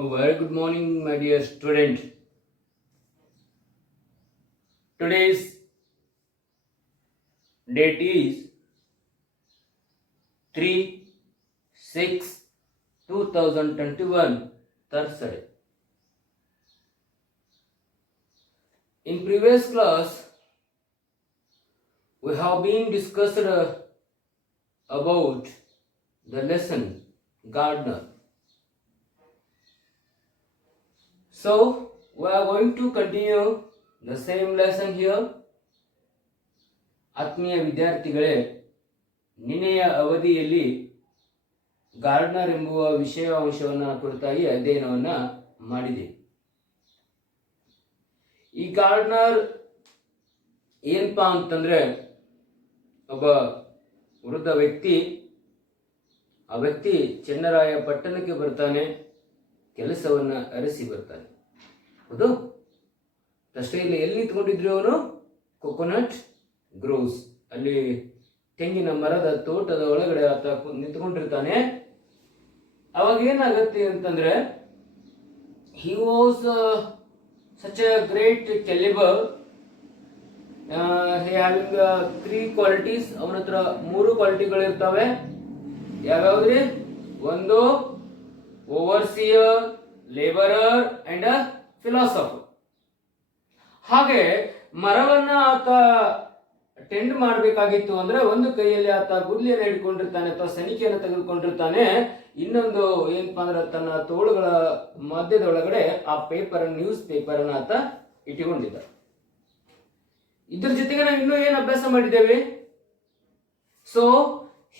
A very good morning, my dear student. Today's date is 3/6/2021, Thursday. In previous class, we have been discussed about the lesson gardener. So, we are going to continue the same lesson here. ಆತ್ಮೀಯ ವಿದ್ಯಾರ್ಥಿಗಳೇ, ನಿನ್ನೆಯ ಅವಧಿಯಲ್ಲಿ gardener ಎಂಬುವ ವಿಷಯಾಂಶವನ್ನು ಕುರಿತಾಗಿ ಅಧ್ಯಯನವನ್ನು ಮಾಡಿದ್ದೇವೆ. ಈ gardener ಏನಪ್ಪಾ ಅಂತಂದ್ರೆ ಒಬ್ಬ ವೃದ್ಧ ವ್ಯಕ್ತಿ. ಆ ವ್ಯಕ್ತಿ ಚೆನ್ನರಾಯ ಪಟ್ಟಣಕ್ಕೆ ಬರ್ತಾನೆ, ಕೆಲಸವನ್ನ ಅರಸಿ ಬರ್ತಾನೆ. ಹೌದು, ಅಷ್ಟೇ ಇಲ್ಲ, ಎಲ್ಲಿ ನಿಂತ್ಕೊಂಡಿದ್ರು ಅವನು? ಕೊಕೊನಟ್ ಗ್ರೋವ್ಸ್, ಅಲ್ಲಿ ತೆಂಗಿನ ಮರದ ತೋಟದ ಒಳಗಡೆ ಆತ ನಿಂತ್ಕೊಂಡಿರ್ತಾನೆ. ಅವಾಗ ಏನಾಗತ್ತೆ ಅಂತಂದ್ರೆ, he was such A great calibre, having 3 qualities. ಅವನ ಹತ್ರ 3 ಕ್ವಾಲಿಟಿಗಳಿರ್ತವೆ. ಯಾವ್ಯಾವ್ದ್ರಿ? ಒಂದು ಓವರ್ಸಿಯರ್, ಲೇಬರರ್ ಅಂಡ್ ಫಿಲಾಸಫರ್. ಹಾಗೆ ಮರವನ್ನ ಆತ ಟೆಂಡ್ ಮಾಡಬೇಕಾಗಿತ್ತು ಅಂದ್ರೆ ಒಂದು ಕೈಯಲ್ಲಿ ಆತ ಗುದ್ಲಿಯನ್ನು ಹಿಡ್ಕೊಂಡಿರ್ತಾನೆ ಅಥವಾ ಸನಿಕೆಯನ್ನು ತೆಗೆದುಕೊಂಡಿರ್ತಾನೆ, ಇನ್ನೊಂದು ಏನಪ್ಪಾ ಅಂದ್ರೆ ತನ್ನ ತೋಳುಗಳ ಮಧ್ಯದೊಳಗಡೆ ಆ ಪೇಪರ್, ನ್ಯೂಸ್ ಪೇಪರ್ ಅನ್ನ ಆತ ಇಟ್ಟುಕೊಂಡಿದ್ದ. ಇದ್ರ ಜೊತೆಗೆ ನಾವು ಇನ್ನೂ ಏನು ಅಭ್ಯಾಸ ಮಾಡಿದ್ದೇವೆ? So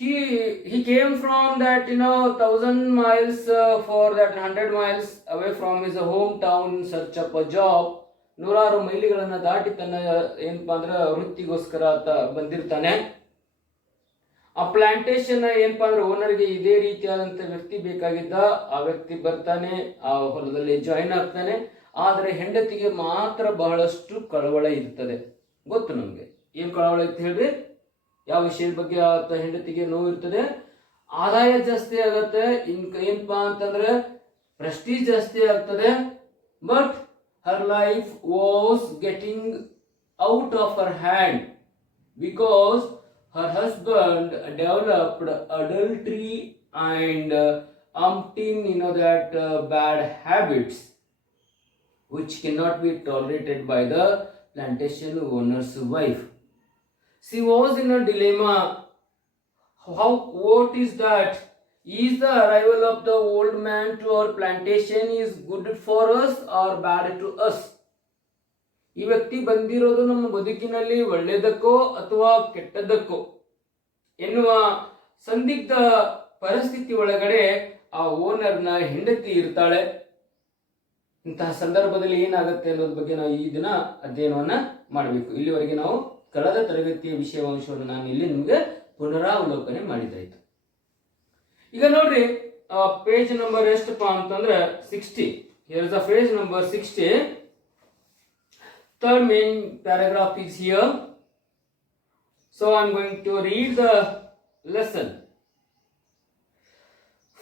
he came from that 1000 miles for that 100 miles away from his hometown in search of a job. 100 ಮೈಲಿಗಳನ್ನ ದಾಟಿ ತನ್ನ ಏನಪ್ಪಾ ಅಂದ್ರೆ ವೃತ್ತಿಗೋಸ್ಕರ ಆತ ಬಂದಿರ್ತಾನೆ. ಆ ಪ್ಲಾಂಟೇಶನ್ ಏನಪ್ಪಾ ಅಂದ್ರೆ ಓನರ್ಗೆ ಇದೇ ರೀತಿಯಾದಂತ ವ್ಯಕ್ತಿ ಬೇಕಾಗಿದ್ದ. ಆ ವ್ಯಕ್ತಿ ಬರ್ತಾನೆ, ಆ ಹೊಲದಲ್ಲಿ ಜಾಯಿನ್ ಆಗ್ತಾನೆ. ಆದ್ರೆ ಹೆಂಡತಿಗೆ ಮಾತ್ರ ಬಹಳಷ್ಟು ಕಳವಳ ಇರ್ತದೆ. ಗೊತ್ತು ನಮ್ಗೆ ಏನ್ ಕಳವಳ ಇತ್ತು ಹೇಳ್ರಿ? ಯಾವ ವಿಷಯದ ಬಗ್ಗೆ ಆತ ಹೆಂಡತಿಗೆ ನೋವು ಇರ್ತದೆ? ಆದಾಯ ಜಾಸ್ತಿ ಆಗತ್ತೆ, ಏನಪ್ಪಾ ಅಂತಂದ್ರೆ ಪ್ರೆಸ್ಟೀಜ್ ಜಾಸ್ತಿ ಆಗ್ತದೆ. But her life was getting out of her hand because her husband developed adultery and umpteen bad habits which cannot be tolerated by the plantation owner's wife. She was in a dilemma. What is that? Is the arrival of the old man to our plantation is good for us or bad to us? ಈ ವ್ಯಕ್ತಿ ಬಂದಿರೋದು ನಮ್ಮ ಬದುಕಿನಲ್ಲಿ ಒಳ್ಳೆಯದಕ್ಕೋ ಅಥವಾ ಕೆಟ್ಟದ್ದಕ್ಕೋ ಎನ್ನುವ ಸಂದಿಗ್ಧ ಪರಿಸ್ಥಿತಿ ಒಳಗಡೆ ಆ ಓನರ್ನ ಹೆಂಡತಿ ಇರ್ತಾಳೆ. ಇಂತಹ ಸಂದರ್ಭದಲ್ಲಿ ಏನಾಗುತ್ತೆ ಅನ್ನೋದ್ರ ಬಗ್ಗೆ ನಾವು ಈ ದಿನ ಅಧ್ಯಯನವನ್ನ ಮಾಡಬೇಕು. ಇಲ್ಲಿವರೆಗೆ ನಾವು ಕಳೆದ ತರಗತಿಯ ವಿಷಯಾಂಶವನ್ನು ನಾನು ಇಲ್ಲಿ ನಿಮಗೆ ಪುನರಾವಲೋಕನೆ ಮಾಡಿದ್ದಾಯ್ತು. ಈಗ ನೋಡ್ರಿ, ಪೇಜ್ ನಂಬರ್ ಎಷ್ಟಪ್ಪ ಅಂತಂದ್ರೆ 60. Here is the page number 60. Third main paragraph is here. So I am going to read the lesson.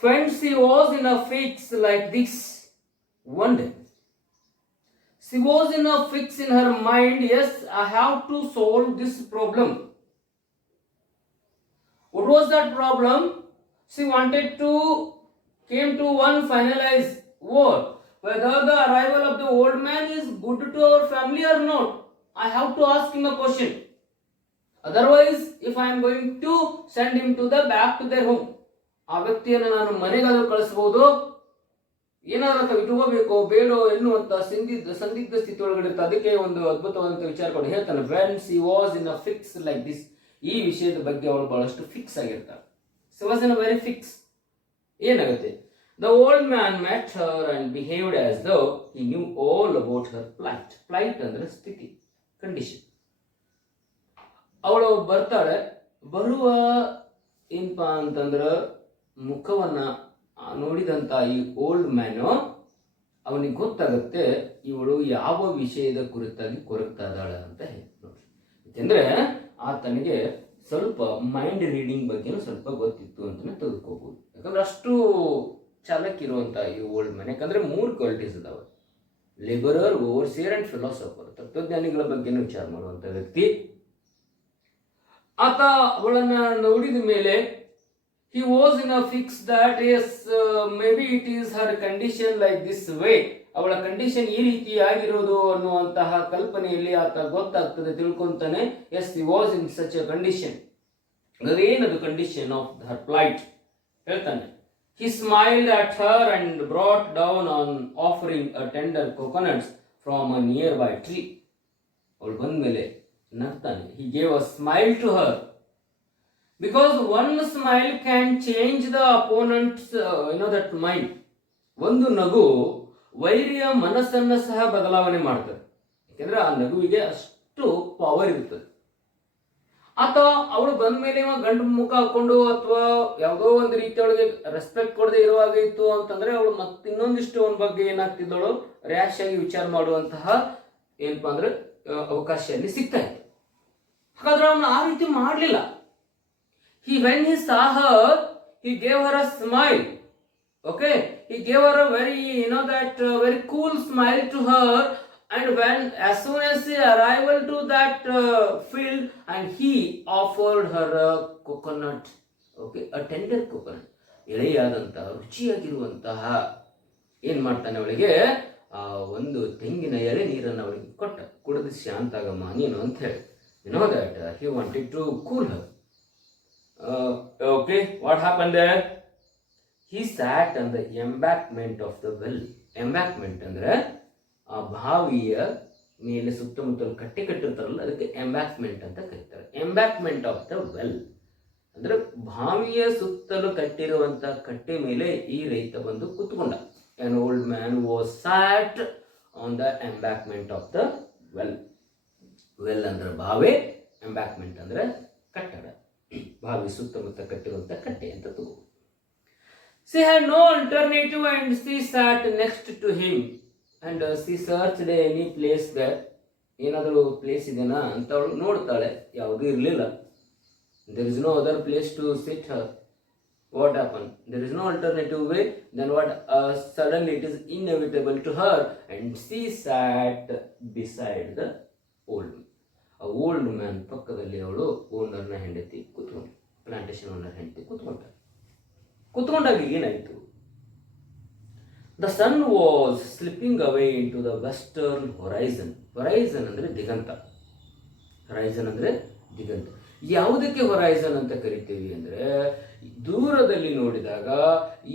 Friends, she was in a fix like this one day. She was in a fix in her mind. Yes, I have to solve this problem. What was that problem? She wanted to came to one finalized word, whether the arrival of the old man is good to our family or not. I have to ask him a question. Otherwise, if I am going to send him to the back to their home, ಆ ವ್ಯಕ್ತಿಯನ್ನು ನಾನು ಮನೆಗಾದರೂ ಕಳಿಸಬಹುದು, ಏನಾದ್ರು ಇಟ್ಕೋಬೇಕೋ ಬೇಡೋ ಎನ್ನುವಂತ ಸಂದಿಗ್ಧ ಸ್ಥಿತಿ ಒಳಗಡೆ ಇರ್ತಾರೆ. ಅದಕ್ಕೆ ಒಂದು ಅದ್ಭುತವಾದಂತ ವಿಚಾರ ಕೊಡಿ ಹೇಳ್ತಾನೆ. When she was in a fix like this, ಈ ವಿಷಯದ ಬಗ್ಗೆ ಅವಳು ಬಹಳಷ್ಟು fix ಆಗಿರ್ತಾಳೆ. She was in a very fix. ಏನಾಗುತ್ತೆ? The old man met her and behaved as though he knew all about her plight. Plight ಅಂದ್ರೆ ಸ್ಥಿತಿ, condition. ಅವಳು ಬರ್ತಾಳೆ. ಬರುವ ಏನಪ್ಪಾ ಅಂತಂದ್ರ ಮುಖವನ್ನ ನೋಡಿದಂತ ಈ ಓಲ್ಡ್ ಮ್ಯಾನು ಅವನಿಗೆ ಗೊತ್ತಾಗುತ್ತೆ ಇವಳು ಯಾವ ವಿಷಯದ ಕುರಿತಾಗಿ ಕೊರಗ್ತಾ ಇದ್ದಾಳೆ ಅಂತ ಹೇಳಿ. ನೋಡಿ, ಯಾಕೆಂದ್ರೆ ಆತನಿಗೆ ಸ್ವಲ್ಪ ಮೈಂಡ್ ರೀಡಿಂಗ್ ಬಗ್ಗೆನೂ ಸ್ವಲ್ಪ ಗೊತ್ತಿತ್ತು ಅಂತಾನೆ ತೆಗೆದುಕೋಬಹುದು. ಯಾಕಂದ್ರೆ ಅಷ್ಟು ಚಾಲಕ್ ಇರುವಂತ ಈ ಓಲ್ಡ್ ಮ್ಯಾನ್. ಯಾಕಂದ್ರೆ 3 ಕ್ವಾಲಿಟೀಸ್ ಅದಾವೆ: ಲೇಬರರ್, ಓವರ್ಸಿಯರ್ ಅಂಡ್ ಫಿಲಾಸಫರ್. ತತ್ವಜ್ಞಾನಿಗಳ ಬಗ್ಗೆ ವಿಚಾರ ಮಾಡುವಂತ ವ್ಯಕ್ತಿ. ಆತ ಅವಳನ್ನ ನೋಡಿದ ಮೇಲೆ he was in a fix that yes, maybe it is her condition like this way. ಅವಳ ಕಂಡೀಷನ್ ಈ ರೀತಿಯಾಗಿರೋದು ಅನ್ನುವಂತಹ ಕಲ್ಪನೆಯಲ್ಲಿ ಆತ ಗೊತ್ತಾಗ್ತದೆ, ತಿಳ್ಕೊಂತಾನೆ. Yes, he was in such a condition. ಅದೇನದು ಕಂಡೀಷನ್ ಆಫ್ ಹರ್ ಪ್ಲೈಟ್ ಹೇಳ್ತಾನೆ. He smiled at her and brought down on offering a tender coconuts from a nearby tree. ಅವಳು ಬಂದ ಮೇಲೆ ನಗ್ತಾನೆ. He gave a smile to her because one smile can change the opponent's that mind. ಒಂದು ನಗು ವೈರಿಯ ಮನಸ್ಸನ್ನು ಸಹ ಬದಲಾವಣೆ ಮಾಡ್ತದೆ. ಯಾಕೆಂದ್ರೆ ಆ ನಗುವಿಗೆ ಅಷ್ಟು ಪವರ್ ಇರ್ತದೆ. ಅಥವಾ ಅವಳು ಬಂದ ಮೇಲೆ ಗಂಡು ಮುಖ ಹಾಕೊಂಡು ಅಥವಾ ಯಾವುದೋ ಒಂದು ರೀತಿಯೊಳಗೆ ರೆಸ್ಪೆಕ್ಟ್ ಕೊಡದೆ ಇರುವಾಗ ಇತ್ತು ಅಂತಂದ್ರೆ ಅವಳು ಮತ್ತಿನ್ನೊಂದಿಷ್ಟು ಅವನ ಬಗ್ಗೆ ಏನಾಗ್ತಿದ್ದಳು, ರ್ಯಾಶ್ ಆಗಿ ವಿಚಾರ ಮಾಡುವಂತಹ ಏನಪ್ಪಾ ಅಂದ್ರೆ ಅವಕಾಶ ಅಲ್ಲಿ ಸಿಗ್ತಾ ಇತ್ತು. ಹಾಗಾದ್ರೆ ಅವನು ಆ ರೀತಿ ಮಾಡಲಿಲ್ಲ. when he saw her, he gave her a smile. Okay, he gave her a very very cool smile to her. And when as soon as he arrived to that field, and he offered her a coconut, okay, a tender coconut, ಎಳೆಯಾದಂತಹ ರುಚಿಯಾಗಿರುವಂತಹ ಏನ್ ಮಾಡ್ತಾನೆ, ಅವಳಿಗೆ ಒಂದು ತೆಂಗಿನ ಎಳೆ ನೀರನ್ನು ಅವಳಿಗೆ ಕೊಟ್ಟ. ಕುಡಿದು ಶಾಂತ ಆಗಮ್ಮ ನೀನು ಅಂತ ಹೇಳಿ. that he wanted to cool her. Okay, what happened there? He sat on the embankment of the well. Embankment ಅಂದ್ರೆ ಆ ಬಾವಿಯ ಮೇಲೆ ಸುತ್ತಮುತ್ತಲು ಕಟ್ಟೆ ಕಟ್ಟಿರ್ತಾರಲ್ಲ, ಅದಕ್ಕೆ ಎಂಬ್ಯಾಕ್ಮೆಂಟ್ ಅಂತ ಕರೀತಾರೆ. ಎಂಬ್ಯಾಕ್ಮೆಂಟ್ ಆಫ್ ದ ವೆಲ್ ಅಂದ್ರೆ ಬಾವಿಯ ಸುತ್ತಲೂ ಕಟ್ಟಿರುವಂತ ಕಟ್ಟೆ ಮೇಲೆ ಈ ರೈತ ಬಂದು ಕೂತ್ಕೊಂಡ. An old man was sat on the embankment of the well. Well ಅಂದ್ರೆ ಬಾವಿ, ಎಂಬ್ಯಾಕ್ಮೆಂಟ್ ಅಂದ್ರೆ ಕಟ್ಟಡ, ಬಾವಿ ಸುತ್ತಮುತ್ತ ಕಟ್ಟಿರುವಂತ ಕಟ್ಟೆ ಅಂತ ತಗೋ. She had no alternative and she sat next to him and she searched any place there. ಏನಾದರೂ ಪ್ಲೇಸ್ ಇದೆನಾ ಅಂತ ಅವಳು ನೋಡ್ತಾಳೆ, ಯಾವುದೂ ಇರಲಿಲ್ಲ. There is no other place to sit her. What happened? There is no alternative way. Then what? Suddenly it is inevitable to her and she sat beside the old man. ಆ old man ಪಕ್ಕದಲ್ಲಿ ಅವಳು ಓನರ್ನ ಹೆಂಡತಿ ಕೂತ್ಕೊಂಡು, plantation owner ಹೆಂಡತಿ ಕೂತ್ಕೊಂಡಾಗ ಏನಾಯಿತು? The sun was slipping away into the western horizon. Horizon ಅಂದ್ರೆ ದಿಗಂತ. Horizon ಅಂದ್ರೆ ದಿಗಂತ. ಯಾವುದಕ್ಕೆ ಹೊರೈಸನ್ ಅಂತ ಕರಿತೀವಿ ಅಂದ್ರೆ, ದೂರದಲ್ಲಿ ನೋಡಿದಾಗ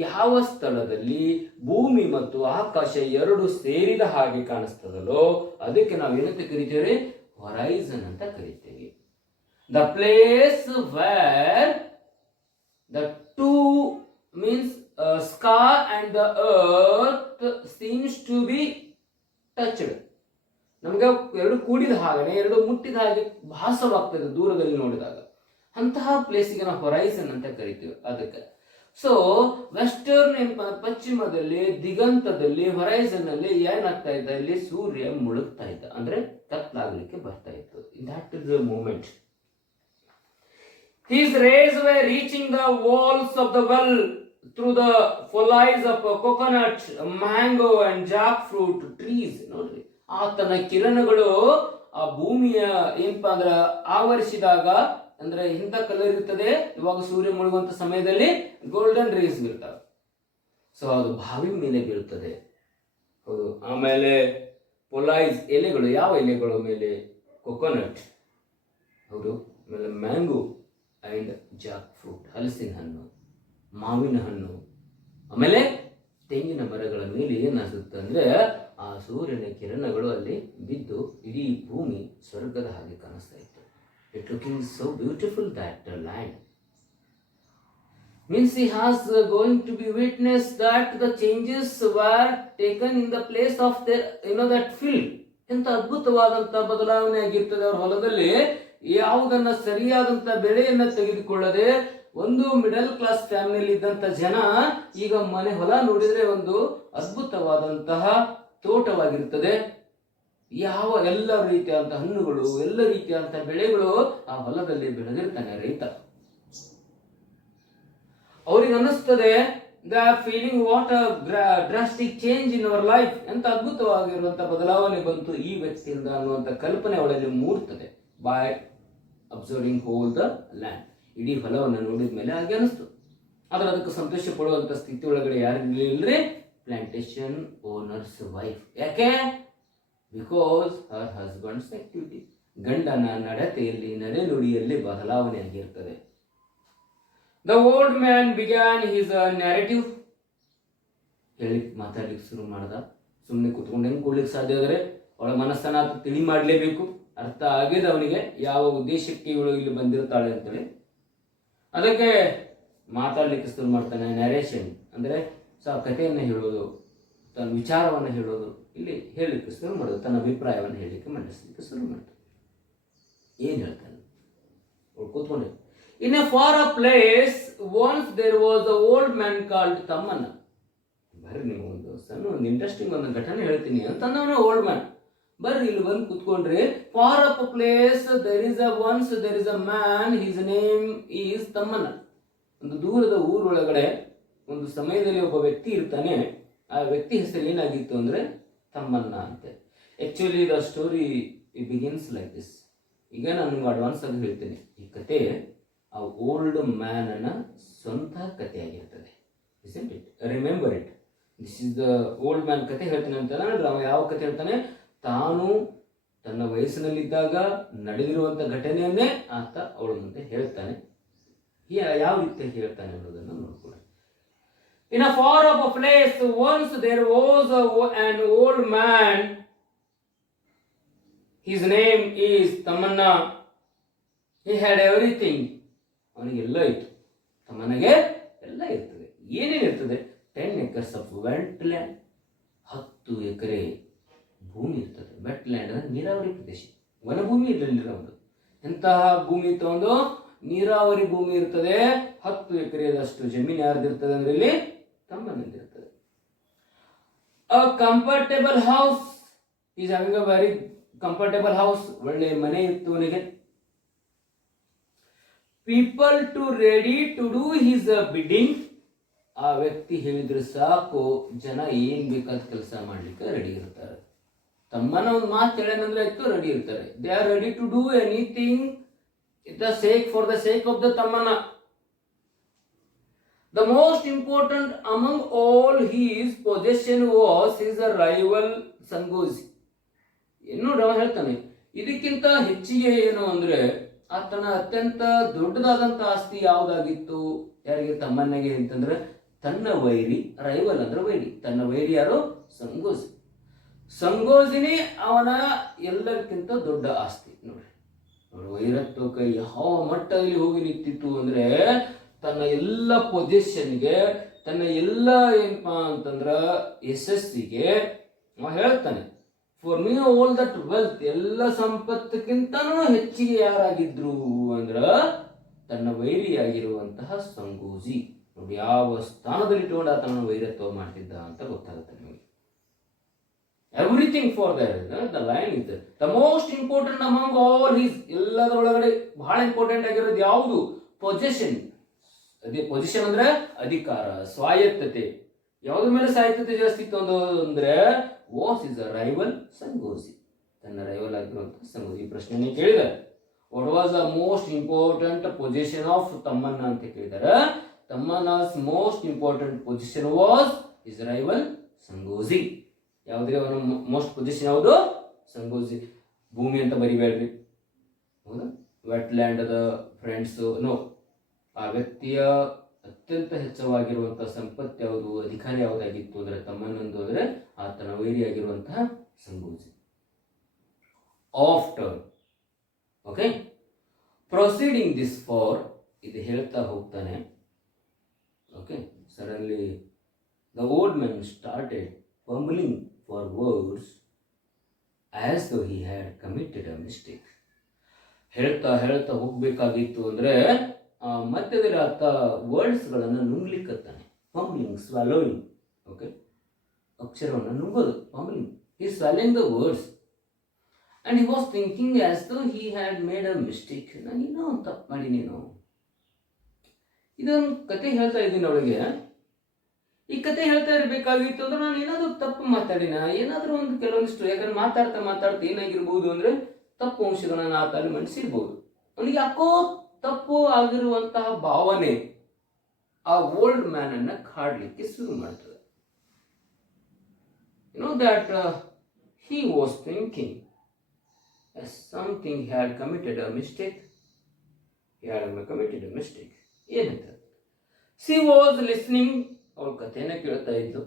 ಯಾವ ಸ್ಥಳದಲ್ಲಿ ಭೂಮಿ ಮತ್ತು ಆಕಾಶ ಎರಡು ಸೇರಿದ ಹಾಗೆ ಕಾಣಿಸ್ತದಲ್ಲೋ ಅದಕ್ಕೆ ನಾವೇನಂತ ಕರಿತೇವೆ? ಹೊರೈಸನ್ ಅಂತ ಕರಿತೇವೆ. The place where the two means sky and the earth seems to be touched. ನಮಗೆ ಎರಡು ಕೂಡಿದ ಹಾಗೆ, ಎರಡು ಮುಟ್ಟಿದ ಹಾಗೆ ಭಾಸವಾಗ್ತದೆ ದೂರದಲ್ಲಿ ನೋಡಿದಾಗ. ಅಂತಹ ಪ್ಲೇಸಿಗೆ ನಾವು ಹೊರೈಸನ್ ಅಂತ ಕರಿತೀವಿ ಅದಕ್ಕೆ. ಸೊ ವೆಸ್ಟರ್ನ್ ಪಶ್ಚಿಮದಲ್ಲಿ ದಿಗಂತದಲ್ಲಿ ಹೊರೈಸನ್ ಅಲ್ಲಿ ಏನಾಗ್ತಾ ಇದ್ದ, ಇಲ್ಲಿ ಸೂರ್ಯ ಮುಳುಗ್ತಾ ಇದ್ದ, ಅಂದ್ರೆ ಕತ್ಲಾಗ್ಲಿಕ್ಕೆ ಬರ್ತಾ ಇತ್ತು. That is the moment. His rays were reaching the walls of the well through the foliage of coconut, mango and jackfruit trees. ನೋಡ್ರಿ, ಆತನ ಕಿರಣಗಳು ಆ ಭೂಮಿಯ ಏನಪ್ಪಾ ಅಂದ್ರ ಆವರಿಸಿದಾಗ, ಅಂದ್ರೆ ಇಂಥ ಕಲರ್ ಇರ್ತದೆ. ಇವಾಗ ಸೂರ್ಯ ಮುಳುಗುವಂತ ಸಮಯದಲ್ಲಿ ಗೋಲ್ಡನ್ ರೇಸ್ ಬೀಳ್ತಾವೆ. ಸೊ ಅದು ಬಾವಿ ಮೇಲೆ ಬೀಳ್ತದೆ. ಹೌದು. ಆಮೇಲೆ ಪೊಲೈಸ್ ಎಲೆಗಳು, ಯಾವ ಎಲೆಗಳು ಮೇಲೆ? ಕೊಕೊನಟ್. ಹೌದು. ಆಮೇಲೆ ಮ್ಯಾಂಗೋ ಅಂಡ್ ಜಾಕ್ ಫ್ರೂಟ್, ಹಲಸಿನ ಹಣ್ಣು, ಮಾವಿನ ಹಣ್ಣು, ಆಮೇಲೆ ತೆಂಗಿನ ಮರಗಳ ಮೇಲೆ ಏನಾಗುತ್ತೆ ಅಂದ್ರೆ ಆ ಸೂರ್ಯನ ಕಿರಣಗಳು ಅಲ್ಲಿ ಬಿದ್ದು ಇಡೀ ಭೂಮಿ ಸ್ವರ್ಗದ ಹಾಗೆ ಕಾಣಿಸ್ತಾ ಇತ್ತು. It looking so beautiful, that land. Means he has going to be witness that the changes were taken in the place of their that field. ಎಂತ ಅದ್ಭುತವಾದಂತ ಬದಲಾವಣೆ ಆಗಿರ್ತದೆ ಅವರ ಹೊಲದಲ್ಲಿ. ಯಾವುದನ್ನ ಸರಿಯಾದಂತ ಬೆಳೆಯನ್ನ ತೆಗೆದುಕೊಳ್ಳದೆ ಒಂದು ಮಿಡಲ್ ಕ್ಲಾಸ್ ಫ್ಯಾಮಿಲಿ ಇದ್ದಂತ ಜನ ಈಗ ಮನೆ ಹೊಲ ನೋಡಿದ್ರೆ ಒಂದು ಅದ್ಭುತವಾದಂತಹ ತೋಟವಾಗಿರ್ತದೆ. ಯಾವ ಎಲ್ಲ ರೀತಿಯಾದಂತಹ ಹಣ್ಣುಗಳು, ಎಲ್ಲ ರೀತಿಯಾದಂತಹ ಬೆಳೆಗಳು ಆ ಹೊಲದಲ್ಲಿ ಬೆಳೆದಿರ್ತಾನೆ ರೈತ. ಅವ್ರಿಗೆ ಅನ್ನಿಸ್ತದೆ the feeling what a drastic change in our life, ಎಂತ ಅದ್ಭುತವಾಗಿರುವಂತಹ ಬದಲಾವಣೆ ಬಂತು ಈ ವ್ಯಕ್ತಿಯಿಂದ ಅನ್ನುವಂಥ ಕಲ್ಪನೆ ಅವಳಲ್ಲಿ ಮೂಡ್ತದೆ. By observing whole the land, ಇಡೀ ಹೊಲವನ್ನು ನೋಡಿದ ಮೇಲೆ ಹಾಗೆ ಅನಿಸ್ತು. ಆದ್ರೆ ಅದಕ್ಕೆ ಸಂತೋಷ ಪಡುವಂತ ಸ್ಥಿತಿ ಒಳಗಡೆ ಯಾರಿಲ್ರಿ? Plantation owner's wife. ಯಾಕೆ? ಬಿಕಾಸ್ ಹರ್ ಹಸ್ಬೆಂಡ್ಸ್ ಆಕ್ಟಿವಿಟಿ, ಗಂಡನ ನಡತೆಯಲ್ಲಿ ನಡೆನುಡಿಯಲ್ಲಿ ಬದಲಾವಣೆ ಆಗಿರ್ತದೆ. The old man began his narrative. ಹೇಳಿ ಮಾತಾಡ್ಲಿಕ್ಕೆ ಶುರು ಮಾಡ್ದ. ಸುಮ್ಮನೆ ಕುತ್ಕೊಂಡು ಹೆಂಗೆ ಕೊಡ್ಲಿಕ್ಕೆ ಸಾಧ್ಯ ಆದರೆ ಅವಳ ಮನಸ್ಸನ್ನ ತಿಳಿ ಮಾಡಲೇಬೇಕು. ಅರ್ಥ ಆಗಿದೆ ಅವನಿಗೆ ಯಾವ ಉದ್ದೇಶಕ್ಕೆ ಇವಳು ಇಲ್ಲಿ ಬಂದಿರ್ತಾಳೆ ಅಂತೇಳಿ. ಅದಕ್ಕೆ ಮಾತಾಡ್ಲಿಕ್ಕೆ ಶುರು ಮಾಡ್ತಾನೆ. ನ್ಯಾರೇಷನ್ ಅಂದರೆ ಕಥೆಯನ್ನು ಹೇಳೋದು, ತನ್ನ ವಿಚಾರವನ್ನು ಹೇಳೋದು, ಇಲ್ಲಿ ಹೇಳಲಿಕ್ಕೆ ಶುರು ಮಾಡೋದು, ತನ್ನ ಅಭಿಪ್ರಾಯವನ್ನು ಹೇಳಲಿಕ್ಕೆ ಮಂಡಿಸಲಿಕ್ಕೆ ಶುರು ಮಾಡ್ತಾನೆ. ಏನು ಹೇಳ್ತಾನೆ ಕೂತ್ಕೊಂಡೆ. In a far a place once there was a old man called Thammanna. ಬರ್ರಿ ನೀವು ಒಂದು ಇಂಟ್ರೆಸ್ಟಿಂಗ್ ಒಂದು ಘಟನೆ ಹೇಳ್ತೀನಿ ಅಂತಂದವನು ಓಲ್ಡ್ ಮ್ಯಾನ್. ಬರ್ರಿ ಇಲ್ಲಿ ಬಂದು ಕುತ್ಕೊಂಡ್ರಿ. Far up place there is a man, his name is Thammanna. ಒಂದು ದೂರದ ಊರೊಳಗಡೆ ಒಂದು ಸಮಯದಲ್ಲಿ ಒಬ್ಬ ವ್ಯಕ್ತಿ ಇರ್ತಾನೆ. ಆ ವ್ಯಕ್ತಿ ಹೆಸರು ಏನಾಗಿತ್ತು ಅಂದ್ರೆ ತಮ್ಮಣ್ಣ ಅಂತೆ. Actually the story begins like this. ಈಗ ನಾನು ನಿಮ್ಗೆ ಅಡ್ವಾನ್ಸ್ ಆಗಿ ಹೇಳ್ತೇನೆ, ಈ ಕತೆ ಆ ಓಲ್ಡ್ ಮ್ಯಾನ್ ಅನ್ನ ಸ್ವಂತ ಕಥೆಯಾಗಿರ್ತದೆ. Isn't it? Remember it. This is the old man ಕತೆ ಹೇಳ್ತಾನೆ ಅಂತ ಹೇಳಿದ್ರೆ ಅವ ಯಾವ ಕತೆ ಹೇಳ್ತಾನೆ? ತಾನು ತನ್ನ ವಯಸ್ಸಿನಲ್ಲಿದ್ದಾಗ ನಡೆದಿರುವಂತ ಘಟನೆಯನ್ನೇ ಆತ ಅವಳ ಮುಂದೆ ಹೇಳ್ತಾನೆ. ಯಾವ ರೀತಿ ಹೇಳ್ತಾನೆ ಅನ್ನೋದನ್ನು ನೋಡ್ಕೊಳ್ಳಿ. In a far off place once there was an old man. His name is Tamanna. He had everything. ಅವನಿಗೆ ಎಲ್ಲ ಇತ್ತು. ತಮ್ಮನಿಗೆ ಎಲ್ಲ ಇರ್ತದೆ. ಏನೇನು ಇರ್ತದೆ? 10 acres of wetland. 10 ಎಕರೆ ಭೂಮಿ ಇರ್ತದೆ. ವೆಟ್ಲ್ಯಾಂಡ್ ಅಂದ್ರೆ ನೀರಾವರಿ ಪ್ರದೇಶ, ವನಭೂಮಿ ಇರಲಿಲ್ಲ. ಎಂತಹ ಭೂಮಿ ಇತ್ತು? ಒಂದು ನೀರಾವರಿ ಭೂಮಿ ಇರ್ತದೆ. 10 ಎಕರೆದಷ್ಟು ಜಮೀನು ಯಾರ್ದಿರ್ತದೆ ಅಂದ್ರೆ ಇಲ್ಲಿ ತಮ್ಮನಿರ್ತದೆ. A comfortable house. Is having a very comfortable house. ಒಳ್ಳೆ ಮನೆ ಇತ್ತು ಅವನಿಗೆ. People to ready to do his bidding. ಆ ವ್ಯಕ್ತಿ ಹೇಳಿದ್ರೆ ಸಾಕು, ಜನ ಏನ್ ಬೇಕಾದ ಕೆಲಸ ಮಾಡ್ಲಿಕ್ಕೆ ರೆಡಿ ಇರ್ತಾರೆ. ತಮ್ಮನ ಒಂದು ಮಾತು ಹೇಳೇನಂದ್ರೆ ಆಯ್ತು, ರೆಡಿ ಇರ್ತಾರೆ. They are ready to do anything for the sake of the Tamanna. The most important among all his possession was his rival Sangozi. ಇನ್ನು ನಾವು ಹೇಳ್ತಾನೆ, ಇದಕ್ಕಿಂತ ಹೆಚ್ಚಿಗೆ ಏನು ಅಂದ್ರೆ ಆತನ ಅತ್ಯಂತ ದೊಡ್ಡದಾದಂತ ಆಸ್ತಿ ಯಾವುದಾಗಿತ್ತು? ಯಾರಿಗೆ? ತಮ್ಮನಿಗೆ ಅಂತಂದ್ರೆ ತನ್ನ ವೈರಿ. ರೈವಲ್ ಅಂದ್ರೆ ವೈರಿ. ತನ್ನ ವೈರಿ ಯಾರು? ಸಂಗೋಜಿ. ಸಂಗೋಜಿನಿ ಅವನ ಎಲ್ಲರಿಗಿಂತ ದೊಡ್ಡ ಆಸ್ತಿ. ನೋಡ್ರಿ ವೈರತ್ವಕ್ಕೆ ಯಾವ ಮಟ್ಟದಲ್ಲಿ ಹೋಗಿ ನಿಂತಿತ್ತು ಅಂದ್ರೆ ತನ್ನ ಎಲ್ಲ ಪೊಸಿಷನ್ಗೆ, ತನ್ನ ಎಲ್ಲ ಏನಪ್ಪಾ ಅಂತಂದ್ರ ಯಶಸ್ಸಿಗೆ ಹೇಳ್ತಾನೆ, for me all that wealth, ಎಲ್ಲ ಸಂಪತ್ತಕ್ಕಿಂತನೂ ಹೆಚ್ಚಿಗೆ ಯಾರಾಗಿದ್ರು ಅಂದ್ರ ತನ್ನ ವೈರಿಯಾಗಿರುವಂತಹ ಸಂಗೋಜಿ. ನೋಡಿ ಯಾವ ಸ್ಥಾನದಲ್ಲಿ ಇಟ್ಟುಕೊಂಡು ಆತನ ವೈರತ್ವ ಮಾಡ್ತಿದ್ದ ಅಂತ ಗೊತ್ತಾಗುತ್ತೆ ನಿಮಗೆ. Everything for the line is the most important among all his. ಎಲ್ಲದರೊಳಗಡೆ ಬಹಳ ಇಂಪಾರ್ಟೆಂಟ್ ಆಗಿರೋದು ಯಾವುದು? ಪೊಸಿಷನ್. ಅದೇ ಪೊಸಿಷನ್ ಅಂದ್ರೆ ಅಧಿಕಾರ, ಸ್ವಾಯತ್ತತೆ. ಯಾವುದ್ರ ಮೇಲೆ ಸ್ವಾಯತ್ತತೆ ಜಾಸ್ತಿ ಇತ್ತು ಅಂದ್ರೆ was is a rival Sangoji. ತನ್ನ ರೈವಲ್ ಆಗಿರುವಂತಹ ಸಂಗೋಜಿ. ಈ ಪ್ರಶ್ನೆ ಕೇಳಿದ್ದಾರೆ, what was the most important position of Thammanna ಅಂತ ಕೇಳಿದ್ದಾರೆ. ತಮ್ಮಣ್ಣ's most important position was is rival Sangoji. ಯಾವುದ್ರೆ ಅವನ ಮೋಸ್ಟ್ ಪೊಸಿಷನ್ ಯಾವುದು? ಸಂಗೋಜಿ. ಭೂಮಿ ಅಂತ ಬರಿಬೇಡ್ರಿ, ಹೌದಾ? ವೆಟ್ಲ್ಯಾಂಡ್ ಅದ ಫ್ರೆಂಡ್ಸ್ ನೋ. ಆ ವ್ಯಕ್ತಿಯ ಅತ್ಯಂತ ಹೆಚ್ಚವಾಗಿರುವಂತಹ ಸಂಪತ್ತು ಯಾವುದು, ಅಧಿಕಾರ ಯಾವುದಾಗಿತ್ತು ಅಂದ್ರೆ ತಮ್ಮನೊಂದು ಅಂದ್ರೆ ಆತನ ವೈರಿಯಾಗಿರುವಂತಹ Sangoji. After okay proceeding this far, ಇದು ಹೇಳ್ತಾ ಹೋಗ್ತಾನೆ. Okay suddenly the old man started fumbling for words as though he had committed a mistake. ಹೇಳ್ತಾ ಹೋಗ್ಬೇಕಾಗಿತ್ತು ಅಂದ್ರೆ ಮಧ್ಯದಲ್ಲಿ ಆತ ವರ್ಡ್ಸ್ ಗಳನ್ನ ನುಂಗ್ಲಿಕ್ಕತ್ತಾನೆ. ಫಂಬ್ಲಿಂಗ್, ಸ್ವಾಲೋಯಿಂಗ್. ಓಕೆ ಅಕ್ಷರವನ್ನು ನುಂಗೋದು, ಫಂಬ್ಲಿಂಗ್. He is swallowing the words and he was thinking as though he had made a mistake. ನಾನು ಇನ್ನೂ ತಪ್ಪು ಮಾಡಿ, ನೀನು ಇದೊಂದು ಕತೆ ಹೇಳ್ತಾ ಇದ್ದೀನಿ ಅವಳಿಗೆ. ಈ ಕತೆ ಹೇಳ್ತಾ ಇರಬೇಕಾಗಿತ್ತು ಅಂದ್ರೆ ನಾನು ಏನಾದರೂ ತಪ್ಪು ಮಾತಾಡಿನ, ಏನಾದರೂ ಒಂದು ಕೆಲವೊಂದಿಷ್ಟು, ಯಾಕಂದ್ರೆ ಮಾತಾಡ್ತಾ ಮಾತಾಡ್ತಾ ಏನಾಗಿರ್ಬೋದು ಅಂದ್ರೆ ತಪ್ಪು ಅಂಶಗಳನ್ನ ಆತ ಅಲ್ಲಿ ಮಂಡಿಸಿರ್ಬೋದು. ಅವನಿಗೆ ಯಾಕೋ ತಪ್ಪು ಆಗಿರುವಂತಹ ಭಾವನೆ ಆ ಓಲ್ಡ್ ಮ್ಯಾನ್ ಅನ್ನ ಕಾಡ್ಲಿಕ್ಕೆ ಶುರು ಮಾಡ್ತದೆ. You know that he was thinking as something he had committed a mistake. He had committed a mistake. ಏನಂತ she was listening, ಅವಳ ಕಥೆನ ಕೇಳ್ತಾ ಇದ್ದು.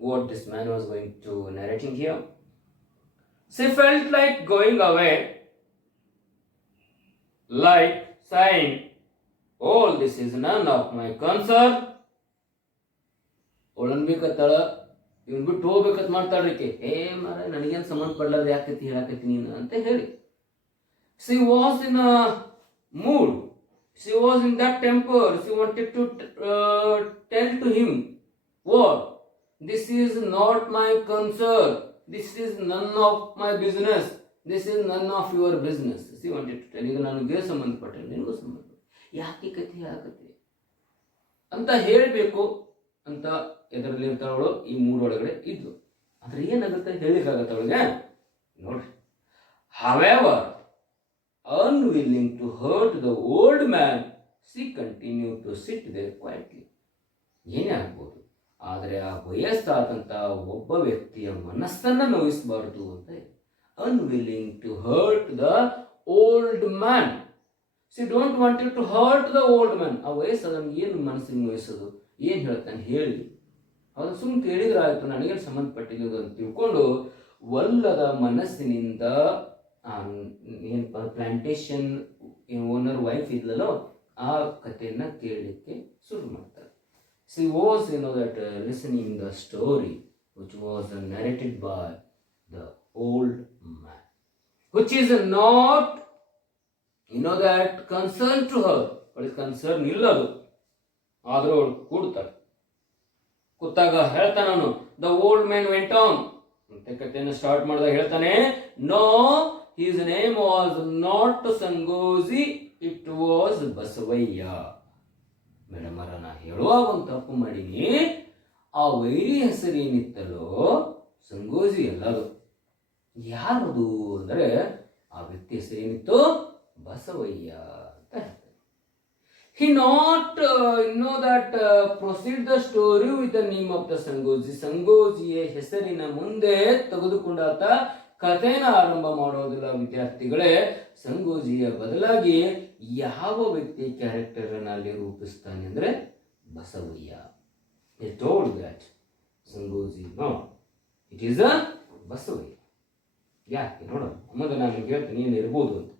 What this man was going to narrating here. She felt like going away, like saying, all this is none of my concern. ಅವಳನ್ ಬೇಕತ್ತಾಳ, ಇವನ್ ಬಿಟ್ಟು ಹೋಗ್ಬೇಕಂತ ಮಾಡ್ತಾಳ್ರಿಕೆ. ಮಾರ ನನಗೇನು ಸಂಬಂಧ ಪಡ್ಲಾರ್ದು ಯಾಕತಿ ಹೇಳಾಕತಿ ನೀನು ಅಂತ ಹೇಳಿ. She was in a mood. She was in that temper. She wanted to tell to him, what? This is not my concern. This is none of my business. This is none of your business. She wanted to tell. ಈಗ ನನಗೆ ಸಂಬಂಧಪಟ್ಟ ನಿನಗೂ ಸಂಬಂಧ, ಯಾಕೆ ಕಥೆ ಹೇಳಾಕತಿ ಅಂತ ಹೇಳಬೇಕು ಅಂತ ಎದರಲ್ಲಿ ಇರ್ತಾವಳು ಈ ಮೂರೊಳಗಡೆ ಇದ್ಲು. ಆದ್ರೆ ಏನಾಗುತ್ತೆ ಹೇಳಿಕಾಗತ್ತ ಅವಳಿಗೆ ನೋಡ್ರಿ. However, unwilling to hurt the old man, she continued to sit there quietly. ಏನೇ ಆಗ್ಬೋದು, ಆದರೆ ಆ ವಯಸ್ಸಾದಂಥ ಒಬ್ಬ ವ್ಯಕ್ತಿಯ ಮನಸ್ಸನ್ನು ನೋಯಿಸಬಾರದು ಅಂತ. unwilling to hurt the old man. She don't want to hurt the old man. ಆ ವಯಸ್ಸಾದವನು ಏನು ಮನಸ್ಸಿಗೆ ನೋಯಿಸೋದು, ಏನು ಹೇಳ್ತಾನೆ ಹೇಳಿ, ಅದು ಸುಮ್ಮನೆ ಕೇಳಿದ್ರೆ ಆಯಿತು, ನನಗೇನು ಸಂಬಂಧಪಟ್ಟಿದ್ದು ಅಂತ ತಿಳ್ಕೊಂಡು ಒಲ್ಲದ ಮನಸ್ಸಿನಿಂದ ಏನು ಪ್ಲಾಂಟೇಶನ್ ಓನರ್ ವೈಫ್ ಇದ್ಲಲ್ಲೋ ಆ ಕಥೆಯನ್ನು ಕೇಳಲಿಕ್ಕೆ ಶುರು ಮಾಡ್ತಾರೆ. She was, that listening the story which was narrated by the old man, which is not, that concern to her. ಅವಳಿಗೆ ಕನ್ಸರ್ನ್ ಇಲ್ಲದು, ಆದರೂ ಅವಳು ಕೂಡ್ತಾಳೆ. ಕೂತಾಗ ಹೇಳ್ತಾನೆ ಅವನು, the old man went on ಅಂತ ಕಥೆಯನ್ನು ಸ್ಟಾರ್ಟ್ ಮಾಡಿದಾಗ ಹೇಳ್ತಾನೆ, no, his name was not Sangoji, it was Basavayya. ಮೇಡಮರ, ನಾ ಹೇಳುವಾಗ ಒಂದು ತಪ್ಪು ಮಾಡೀನಿ. ಆ ವೈರಿ ಹೆಸರೇನಿತ್ತಲ್ಲೋ ಸಂಗೋಜಿ ಎಲ್ಲದು. ಯಾರದು ಅಂದರೆ ಆ ವ್ಯಕ್ತಿ ಹೆಸರೇನಿತ್ತು, ಬಸವಯ್ಯ ಅಂತ ಹೇಳ್ತಾರೆ. He not that proceed the story with the name of the ಸಂಗೋಜಿ. ಸಂಗೋಜಿಯ ಹೆಸರಿನ ಮುಂದೆ ತೆಗೆದುಕೊಂಡಾತ ಕಥೆನ ಆರಂಭ ಮಾಡೋದಿಲ್ಲ ವಿದ್ಯಾರ್ಥಿಗಳೇ. ಸಂಗೋಜಿಯ ಬದಲಾಗಿ ಯಾವ ವ್ಯಕ್ತಿ ಕ್ಯಾರೆಕ್ಟರ್ ಅಲ್ಲಿ ರೂಪಿಸ್ತಾನೆ ಅಂದ್ರೆ Basavayya. He told that ಸಂಗೋಜಿ, no, it is a Basavayya. ಯಾಕೆ ನೋಡೋಣ, ಮುಂದೆ ನಾನು ಹೇಳ್ತೀನಿ ಏನಿರ್ಬೋದು ಅಂತ.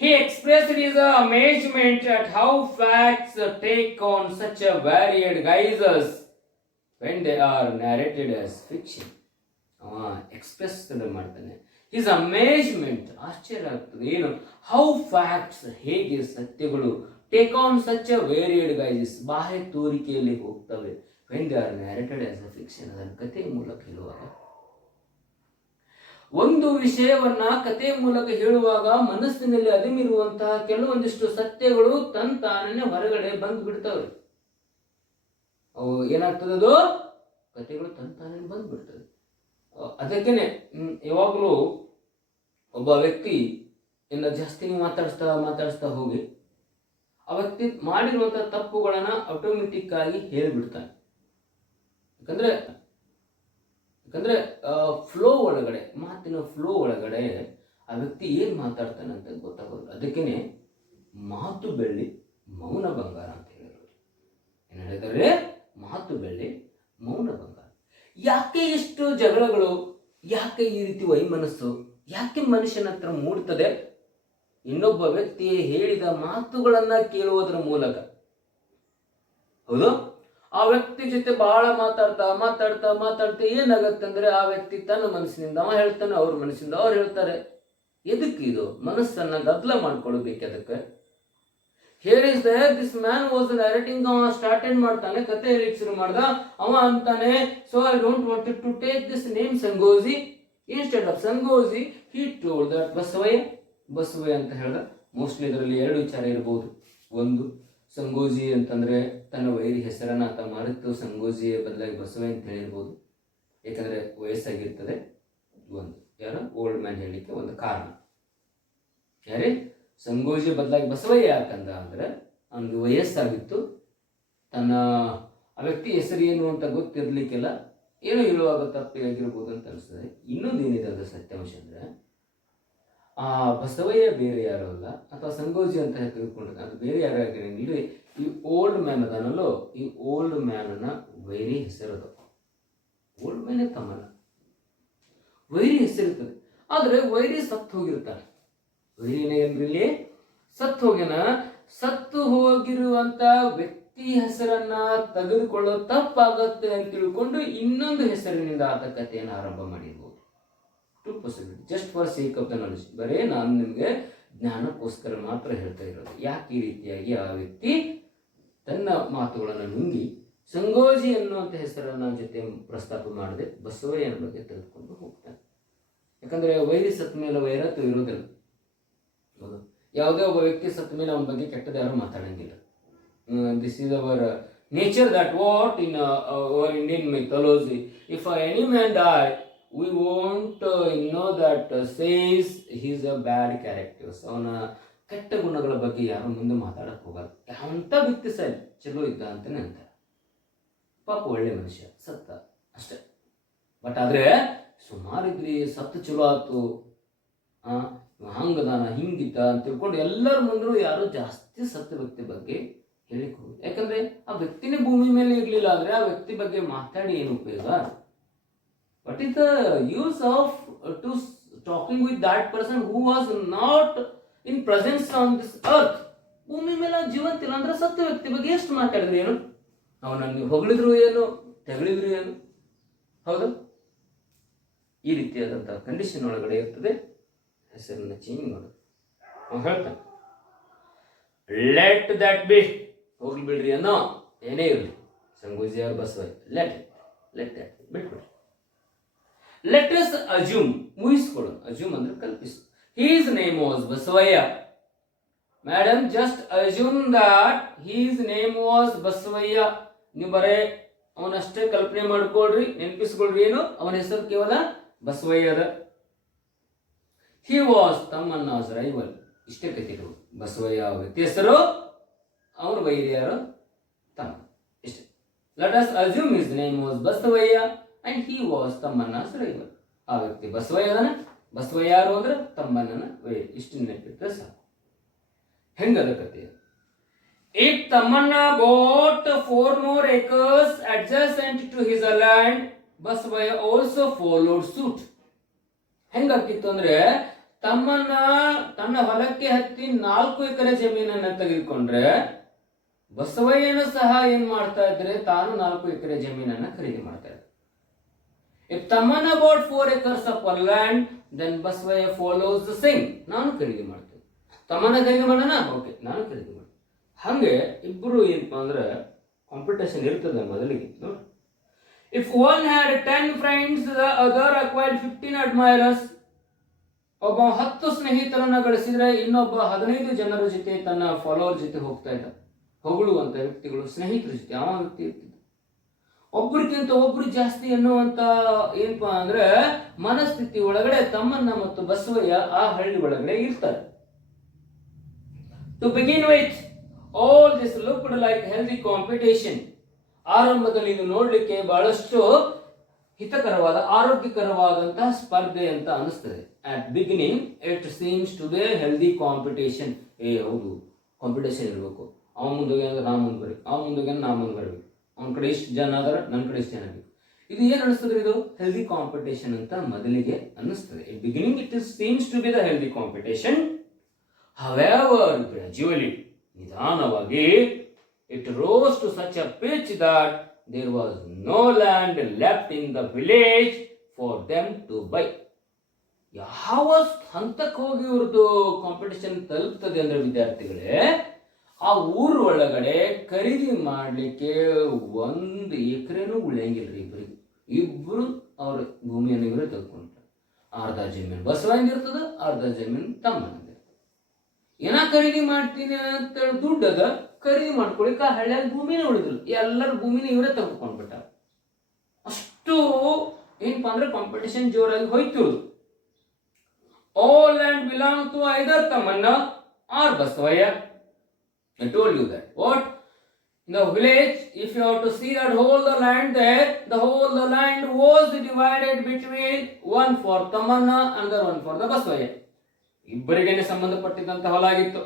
He expressed his amazement at how facts take on such a varied guises when they are narrated as fiction. Express ಮಾಡ್ತಾನೆ. ಹಿಸ್ ಅಮೇಜ್ಮೆಂಟ್, ಆಶ್ಚರ್ಯ ಆಗ್ತದೆ. ಏನು, ಹೌ ಫ್ಯಾಕ್ಟ್ಸ್, ಹೇಗೆ ಸತ್ಯಗಳು, take on such a varied guises, ಬಾಹ್ಯ ತೋರಿಕೆಯಲ್ಲಿ ಹೋಗ್ತವೆ. When they are narrated as a fiction, ಅದನ್ನು ಕಥೆಯ ಮೂಲಕ ಹೇಳುವಾಗ, ಒಂದು ವಿಷಯವನ್ನ ಕಥೆಯ ಮೂಲಕ ಹೇಳುವಾಗ ಮನಸ್ಸಿನಲ್ಲಿ ಅದಿಮಿರುವಂತಹ ಕೆಲವೊಂದಿಷ್ಟು ಸತ್ಯಗಳು ತಾನೇ ಹೊರಗಡೆ ಬಂದು ಬಿಡ್ತವೆ. ಅವು ಏನಾಗ್ತದೆ, ಅದು ಕಥೆಗಳು ತಾನೇ ಬಂದು ಬಿಡ್ತದೆ. ಅದಕ್ಕೇನೆ ಯಾವಾಗಲೂ ಒಬ್ಬ ವ್ಯಕ್ತಿ ಇಂದ ಜಾಸ್ತಿ ನೀವು ಮಾತಾಡಿಸ್ತಾ ಹೋಗಿ ಆ ವ್ಯಕ್ತಿ ಮಾಡಿರುವಂತಹ ತಪ್ಪುಗಳನ್ನ ಆಟೋಮೆಟಿಕ್ ಆಗಿ ಹೇಳಿಬಿಡ್ತಾನೆ. ಯಾಕಂದ್ರೆ ಫ್ಲೋ ಒಳಗಡೆ, ಮಾತಿನ ಫ್ಲೋ ಒಳಗಡೆ ಆ ವ್ಯಕ್ತಿ ಏನ್ ಮಾತಾಡ್ತಾನೆ ಅಂತ ಗೊತ್ತಾಗೋದು. ಅದಕ್ಕೇನೆ ಮಾತು ಬೆಳ್ಳಿ, ಮೌನ ಬಂಗಾರ ಅಂತ ಹೇಳಿರೋದು. ಏನ್ ಹೇಳಿದರೆ, ಮಾತು ಬೆಳ್ಳಿ, ಮೌನ ಬಂಗಾರ. ಯಾಕೆ ಇಷ್ಟು ಜಗಳಗಳು, ಯಾಕೆ ಈ ರೀತಿ ವೈಮನಸ್ಸು, ಯಾಕೆ ಮನುಷ್ಯನ ಹತ್ರ ಮೂಡ್ತದೆ? ಇನ್ನೊಬ್ಬ ವ್ಯಕ್ತಿ ಹೇಳಿದ ಮಾತುಗಳನ್ನ ಕೇಳುವುದರ ಮೂಲಕ. ಹೌದು, ಆ ವ್ಯಕ್ತಿ ಜೊತೆ ಬಹಳ ಮಾತಾಡ್ತಾ ಏನಾಗತ್ತೆ ಅಂದ್ರೆ ಆ ವ್ಯಕ್ತಿ ತನ್ನ ಮನಸ್ಸಿನಿಂದ ಅವ ಹೇಳ್ತಾನೆ, ಅವ್ರ ಮನಸ್ಸಿಂದ ಅವ್ರು ಹೇಳ್ತಾರೆ. ಎದಕ್ಕೆ ಇದು ಮನಸ್ಸನ್ನ ಗದ್ದಲ ಮಾಡ್ಕೊಳ್ಬೇಕು? ಅದಕ್ಕೆ Here is there, this man was narrating, started ಮಾಡ್ತಾನೆ, ಕತೆ ಹೇಳಿಕ್ ಶುರು ಮಾಡ್ದ. ಅವ ಅಂತಾನೆ, so I don't want to take this name ಸಂಗೋಜಿ. Instead of ಸಂಗೋಜಿ, he told that Basavayya ಅಂತ ಹೇಳ್ದ. ಮೋಸ್ಟ್ಲಿ ಇದರಲ್ಲಿ ಎರಡು ವಿಚಾರ ಇರಬಹುದು. ಒಂದು, ಸಂಗೋಜಿ ಅಂತಂದ್ರೆ ತನ್ನ ವೈರಿ ಹೆಸರನ್ನ ಆತ ಮರೆತು ಸಂಗೋಜಿಯ ಬದಲಾಗಿ ಬಸವ ಅಂತ ಹೇಳಿರ್ಬೋದು. ಯಾಕಂದ್ರೆ ವಯಸ್ಸಾಗಿರ್ತದೆ. ಒಂದು ಯಾರು ಓಲ್ಡ್ ಮ್ಯಾನ್ ಹೇಳಲಿಕ್ಕೆ ಒಂದು ಕಾರಣ. ಯಾರೇ ಸಂಗೋಜಿ ಬದಲಾಗಿ ಬಸವಯ್ಯ ಯಾಕಂದ ಅಂದ್ರೆ ಅವನಿಗೆ ವಯಸ್ಸಾಗಿತ್ತು. ತನ್ನ ಆ ವ್ಯಕ್ತಿ ಹೆಸರು ಏನು ಅಂತ ಗೊತ್ತಿರ್ಲಿಕ್ಕೆಲ್ಲ ಏನೋ ಹೇಳುವಾಗ ತಪ್ಪಿಯಾಗಿರ್ಬೋದು ಅಂತ ಅನಿಸ್ತದೆ. ಇನ್ನೊಂದು ಏನಿದೆ ಅದು ಸತ್ಯಾಂಶ ಅಂದ್ರೆ ಆ ಬಸವಯ್ಯ ಬೇರೆ ಯಾರು ಅಲ್ಲ, ಅಥವಾ ಸಂಗೋಜಿ ಅಂತ ತಿಳ್ಕೊಂಡಿರ್ತಾನೆ ಅದು ಬೇರೆ ಯಾರು ಆಗಿರಂಗಿಲ್ಲ. ಈ ಓಲ್ಡ್ ಮ್ಯಾನ್ ಅದಾನಲ್ಲೋ, ಈ ಓಲ್ಡ್ ಮ್ಯಾನ್ನ ವೈರಿ ಹೆಸರದು. ಓಲ್ಡ್ ಮ್ಯಾನ್ ತಮ್ಮನ ವೈರಿ ಹೆಸರಿರ್ತದೆ. ಆದ್ರೆ ವೈರಿ ಸತ್ತು ಹೋಗಿರ್ತಾನೆ. ವೈರಿನ ಏನ್ರಲ್ಲಿ ಸತ್ತು ಹೋಗ್ಯಾನ. ಸತ್ತು ಹೋಗಿರುವಂತ ವ್ಯಕ್ತಿ ಹೆಸರನ್ನ ತೆಗೆದುಕೊಳ್ಳೋ ತಪ್ಪಾಗತ್ತೆ ಅಂತ ತಿಳ್ಕೊಂಡು ಇನ್ನೊಂದು ಹೆಸರಿನಿಂದ ಆತ ಕಥೆಯನ್ನು ಆರಂಭ ಮಾಡಿರ್ಬೋದು. Two possibility, just for sake of the knowledge. ಬರೇ ನಾನು ನಿಮಗೆ ಜ್ಞಾನಕ್ಕೋಸ್ಕರ ಮಾತ್ರ ಹೇಳ್ತಾ ಇರೋದು. ಯಾಕೆ ಈ ರೀತಿಯಾಗಿ ಆ ವ್ಯಕ್ತಿ ತನ್ನ ಮಾತುಗಳನ್ನು ನುಂಗಿ ಸಂಗೋಜಿ ಅನ್ನುವಂಥ ಹೆಸರನ್ನ ಜೊತೆ ಪ್ರಸ್ತಾಪ ಮಾಡದೆ ಬಸವಯ್ಯನ ಬಗ್ಗೆ ತೆಗೆದುಕೊಂಡು ಹೋಗ್ತಾನೆ. ಯಾಕಂದ್ರೆ ವೈರಿ ಸತ್ತ ಮೇಲೆ ವೈರತ್ವ ಇರೋದಿಲ್ಲ. ಹೌದು, ಯಾವುದೇ ಒಬ್ಬ ವ್ಯಕ್ತಿ ಸತ್ತ ಮೇಲೆ ಅವನ ಬಗ್ಗೆ ಕೆಟ್ಟದ ಯಾರು ಮಾತಾಡಂಗಿಲ್ಲ. This is our nature that what in our Indian mythology. If any man die, we won't know that says he is a bad character. ಅವನ ಕೆಟ್ಟ ಗುಣಗಳ ಬಗ್ಗೆ ಯಾರು ಮುಂದೆ ಮಾತಾಡಕ್ ಹೋಗಲ್ಲ. ಅಂತ ವ್ಯಕ್ತಿ ಸರಿ ಚಲೋ ಇದ್ದ ಅಂತಾನೆ ಅಂತಾರೆ. ಪಾಪ ಒಳ್ಳೆ ಮನುಷ್ಯ ಸತ್ತ ಅಷ್ಟೇ. ಬಟ್ ಆದ್ರೆ ಸುಮಾರಿದ್ರಿ ಸತ್ತು ಚಲೋ ಆತು, ಹಂಗದಾನ ಹಿಂಗಿದ್ದ ಅಂತ ತಿಳ್ಕೊಂಡು ಎಲ್ಲರ ಮುಂದ್ರು ಯಾರು ಜಾಸ್ತಿ ಸತ್ತ ವ್ಯಕ್ತಿ ಬಗ್ಗೆ ಹೇಳಿಕ್ ಹೋಗಿ. ಯಾಕಂದ್ರೆ ಆ ವ್ಯಕ್ತಿನೇ ಭೂಮಿ ಮೇಲೆ ಇರ್ಲಿಲ್ಲ ಅಂದ್ರೆ ಆ ವ್ಯಕ್ತಿ ಬಗ್ಗೆ ಮಾತಾಡಿ ಏನು ಉಪಯೋಗ? What is the use of to talking with that person who was not in presence on this earth? ಭೂಮಿ ಮೇಲೆ ಜೀವಂತ ಇಲ್ಲ ಅಂದ್ರೆ ಸತ್ಯ ವ್ಯಕ್ತಿ ಬಗ್ಗೆ ಎಷ್ಟು ಮಾತಾಡಿದ್ರು ಏನು? ಅವನನ್ನು ಹೊಗಳಿದ್ರು ಏನು, ತೆಗಳಿದ್ರು ಏನು? ಹೌದು, ಈ ರೀತಿಯಾದಂತಹ ಕಂಡೀಷನ್ ಒಳಗಡೆ ಇರ್ತದೆ. ಹೆಸರನ್ನ ಚೇಂಜ್ ಮಾಡೋದು. ಅವ್ನು ಹೇಳ್ತಾನೆ ಲೆಟ್ ದಟ್ ಬಿ, ಹೋಗ್ಲಿ ಬಿಡ್ರಿ ಅನ್ನೋ ಏನೇ ಇರಲಿ, ಸಂಗೋಜಿ ಅವ್ರ ಬಸವಯ್ಯ ಲೆಟ್ ದಟ್ ಬಿಟ್ಬಿಡ್ರಿ. ಲೆಟ್ ಅಸ್ ಅಜ್ಯೂಮ್, ಊಹಿಸ್ಕೊಳ್ಳೋಣ. ಅಜ್ಯೂಮ್ ಅಂದ್ರೆ ಕಲ್ಪಿಸು. He's name was Basavayya. Madam just assume that he's name was Basavayya. ನೀವು ಬರೇ ಅವನಷ್ಟೇ ಕಲ್ಪನೆ ಮಾಡ್ಕೊಳ್ರಿ, ನೆನಪಿಸ್ಕೊಳ್ರಿ. ಏನು ಅವನ ಹೆಸರು ಕೇವಲ ಬಸವಯ್ಯ ಅದ. He was Tammanna's rival. ಇಷ್ಟೇ ಕಥೆಗಳು. ಬಸವಯ್ಯ ವ್ಯಕ್ತಿ ಹೆಸರು, ಅವನ ವೈರಿ ಯಾರು? ತಮ್ಮ. ಇಷ್ಟೇ. Let us assume his name was Basavayya and he was ತಮ್ಮಣ್ಣ's rival. ಆ ವ್ಯಕ್ತಿ ಬಸವಯ್ಯ ಅದನ. ಬಸವಯ್ಯ ಯಾರು ಅಂದ್ರೆ ತಮ್ಮಣ್ಣನ ವೈರಿ. ಇಷ್ಟು ನೆನಪಿಟ್ರೆ ಸಾಕು. ಹೆಂಗದ ಕಥೆ? If Tamanna bought 4 more acres adjacent to his land, Basavaya also followed suit. ಹೆಂಗಾಗ್ತಿತ್ತು ಅಂದ್ರೆ ತಮ್ಮನ್ನ ತನ್ನ ಹೊಲಕ್ಕೆ ಹತ್ತಿ 4 ಎಕರೆ ಜಮೀನನ್ನ ತೆಗೆದುಕೊಂಡ್ರೆ ಬಸವಯ್ಯನ ಸಹ ಏನ್ ಮಾಡ್ತಾ ಇದ್ರೆ ತಾನು 4 ಎಕರೆ ಜಮೀನನ್ನ ಖರೀದಿ ಮಾಡ್ತಾ ಇದ್ದ. If Tamanna bought 4 acres of land, then Basavaya follows the same. ನಾನು ಖರೀದಿ ಮಾಡ್ತೇನೆ. ತಮ್ಮನ್ನ ಖರೀದಿ ಮಾಡೋಣ, ಓಕೆ ನಾನು ಖರೀದಿ ಮಾಡ್ತೇನೆ. ಹಂಗೆ ಇಬ್ಬರು ಏನಪ್ಪಾ ಅಂದ್ರೆ ಕಾಂಪಿಟೇಷನ್ ಇರ್ತದೆ ಮೊದಲಿಗೆ. ನೋಡಿ, if one had 10 friends, the other acquired 15 admirers. ಒಬ್ಬ 10 ಸ್ನೇಹಿತರನ್ನ ಗಳಿಸಿದ್ರೆ ಇನ್ನೊಬ್ಬ 15 ಜನರ ಜೊತೆ ತನ್ನ ಫಾಲೋವರ್ ಜೊತೆ ಹೋಗ್ತಾ ಇದ್ದ. ಹೊಗಳುವಂತ ವ್ಯಕ್ತಿಗಳು ಸ್ನೇಹಿತರ ಜೊತೆ ಯಾವ ವ್ಯಕ್ತಿ ಇರ್ತಿದ್ದ. ಒಬ್ರಿಗಿಂತ ಒಬ್ರು ಜಾಸ್ತಿ ಎನ್ನುವಂತ ಏನಪ್ಪಾ ಅಂದ್ರೆ ಮನಸ್ಥಿತಿ ಒಳಗಡೆ ತಮ್ಮನ್ನ ಮತ್ತು ಬಸವಯ್ಯ ಆ ಹಳ್ಳಿ ಒಳಗಡೆ ಇರ್ತಾರೆ. To begin with, all this looked like healthy competition. ಆರಂಭದಲ್ಲಿ ಇದು ನೋಡ್ಲಿಕ್ಕೆ ಬಹಳಷ್ಟು ಹಿತಕರವಾದ ಆರೋಗ್ಯಕರವಾದಂತಹ ಸ್ಪರ್ಧೆ ಅಂತ ಅನಿಸ್ತದೆ. At beginning it seems to be healthy competition. ಹೌದು, ಕಾಂಪಿಟೇಷನ್ ಇರಬೇಕು. ಅವನ ಮುಂದೋಗಿ ಅಂದ್ರೆ ನಾ ಮುಂದೆ ಬರ್ಬೇಕು, ಅವನ ಮುಂದೋಗಿ ನಾ ಮುಂದೆ ಬರ್ಬೇಕು, ಅವನ ಕಡೆ ಇಷ್ಟು ಜನ ಆದ್ರೆ ನನ್ನ ಕಡೆ ಇಷ್ಟು ಜನ ಬೇಕು. ಇದು ಏನ್ ಅನಿಸ್ತದೆ? ಇದು ಹೆಲ್ದಿ ಕಾಂಪಿಟೇಷನ್ ಅಂತ ಮೊದಲಿಗೆ ಅನಿಸ್ತದೆ. It beginning it seems to be the healthy competition. However gradually, ನಿಧಾನವಾಗಿ, it rose to such a pitch that there was no land left in the village for them to buy. ಯಾವ ಹಂತಕ್ಕೆ ಹೋಗಿ ಇವ್ರದ್ದು competition ತಲುಪ್ತದೆ ಅಂದ್ರೆ ವಿದ್ಯಾರ್ಥಿಗಳೇ, ಆ ಊರ ಒಳಗಡೆ ಖರೀದಿ ಮಾಡ್ಲಿಕ್ಕೆ 1 ಎಕರೆನೂ ಉಳಿಯಂಗಿಲ್ರಿ ಇಬ್ಬರಿಗೆ. ಇಬ್ರು ಅವ್ರ ಭೂಮಿಯನ್ನು ಇವರೇ ತೆಗೆದುಕೊಂಡ್ರು. ಅರ್ಧ ಜಮೀನು ಬಸವಯ್ಯಂದು ಇರ್ತದ, ಅರ್ಧ ಜಮೀನು ತಮ್ಮನಿಂದ. ಏನ ಖರೀದಿ ಮಾಡ್ತೀನಿ ಅಂತೇಳಿ ದುಡ್ಡು ಅದ, ಖರೀದಿ ಮಾಡ್ಕೊಳಿಕ ಹಳ್ಳಿಯಾಗ ಭೂಮಿನೇ ಉಳಿದಿಲ್ಲ, ಎಲ್ಲರ ಭೂಮಿನ ಇವರೇ ತೆಗೆದುಕೊಂಡ್ಬಿಟ್ಟ. ಅಷ್ಟು ಏನಪ್ಪಾ ಅಂದ್ರೆ ಕಾಂಪಿಟೇಷನ್ ಜೋರಾಗಿ ಹೋಯ್ತು. All land belong to either Tamanna or Basavaya. I told you that. What? In the village, if you have to see that whole the land there, the whole the land was divided between one for Tamanna and the one for the Basavaya. ಇಬ್ಬರಿಗೇನೆ ಸಂಬಂಧಪಟ್ಟಿದ್ದಂತ ಹೊಲ ಆಗಿತ್ತು.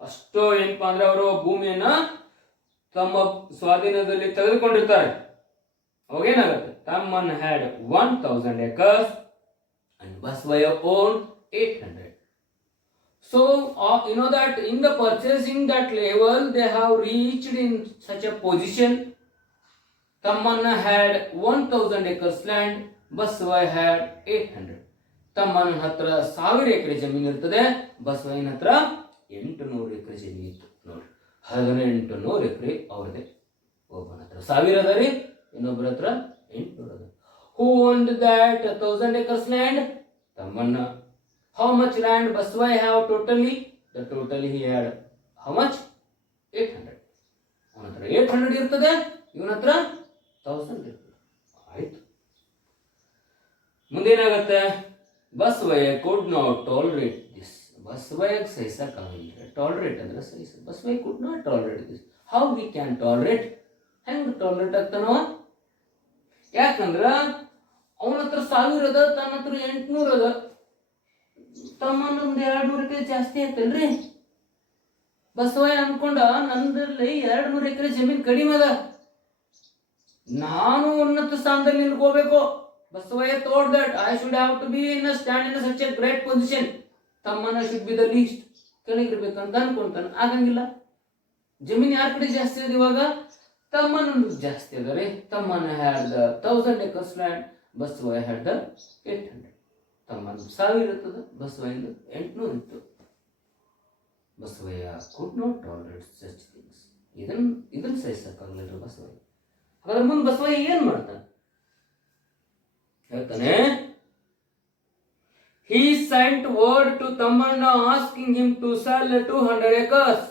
ಅಷ್ಟು ಏನಪ್ಪಾ ಅಂದ್ರೆ ಅವರು ಭೂಮಿಯನ್ನ ತಮ್ಮ ಸ್ವಾಧೀನದಲ್ಲಿ ತೆಗೆದುಕೊಂಡಿರ್ತಾರೆ. ಅವಾಗೇನಾಗುತ್ತೆ, ತಮ್ಮನ್ had 1000 acres and Basavaya owned 800. So you know that in the purchasing that level they have reached in such a position. Tamanna had 1000 acres land, Basavaya had 800. ತಮ್ಮನ ಹತ್ರ 1000 ಎಕರೆ ಜಮೀನು ಇರ್ತದೆ, ಬಸವಯ್ಯನ ಹತ್ರ 800 ಎಕರೆ ಜಮೀನು ಇತ್ತು. ನೋಡಿ, 1800 ಎಕರೆ ಅವ್ರದೇ. ಒಬ್ಬನ ಹತ್ರ 1000 ಅದ ರೀ, ಇನ್ನೊಬ್ಬರ ಹತ್ರ 800 ಅದ. Who owned that 1000 acres land? Tamanna. How much land Basavaya have totally? The totally he had how much? 800. ಅವನ ಹತ್ರ 800 ಇರ್ತದೆ, ಇವನ ಹತ್ರ 1000 ಇರ್ತದೆ. ಆಯ್ತು. ಮುಂದೇನಾಗತ್ತೆ, Basavaya could not tolerate this. Basavaya ಸಹಿಸಕ್ಕಾಗಲಿಲ್ಲ. ಟಾಲರೇಟ್ ಅಂದ್ರೆ ಸಹಿಸ. Basavaya could not tolerate this. How we can tolerate? ಹೆಂಗ್ ಟಾಲರೇಟ್ ಆಗ್ತಾನವ? ಯಾಕಂದ್ರ ಅವನ ಹತ್ರ 1000 ಅದ, ತನ್ನ ಹತ್ರ 800 ಅದ. ತಮ್ಮನ ಒಂದು 200 ಎಕರೆ ಜಾಸ್ತಿ ಆಯ್ತಲ್ರಿ. ಬಸವಯ್ಯ ಅನ್ಕೊಂಡ ನಂದ್ರಲ್ಲಿ 200 ಎಕರೆ ಜಮೀನ್ ಕಡಿಮೆ ಅದ, ನಾನು ಉನ್ನತ ಸ್ಥಾನದಲ್ಲಿ ನಿಲ್ಕೋಬೇಕು. Basavaya thought that I should have to be in a stand in such a great position. ತಮ್ಮನ should be the least, ಕೆಳಗಿರ್ಬೇಕಂತ ಅನ್ಕೊಂತಾನೆ. ಆಗಂಗಿಲ್ಲ. ಜಮೀನ್ ಯಾರ ಕಡೆ ಜಾಸ್ತಿ ಅದ ಇವಾಗ? ತಮ್ಮನ ಜಾಸ್ತಿ ಅದ ರೀ. ತಮ್ಮನ had the 1000 acres land, Basavaya had the 800. ತಮ್ಮನ 1000 ಇರ್ತದ, ಬಸವಯ್ಯಂದು 800 ಇತ್ತು. Basavaya could not tolerate such things. ಇದನ್ನ ಸಹಿಸಕ್ಕಾಗಲಿಲ್ಲ ಬಸವಯ್ಯ. ಹಾಗಾದ್ರೆ ಮುಂದೆ ಬಸವಯ್ಯ ಏನ್ ಮಾಡ್ತಾನೆ ಹೇಳ್ತಾನೆ, he sent word to Tamanna asking him to sell 200 acres.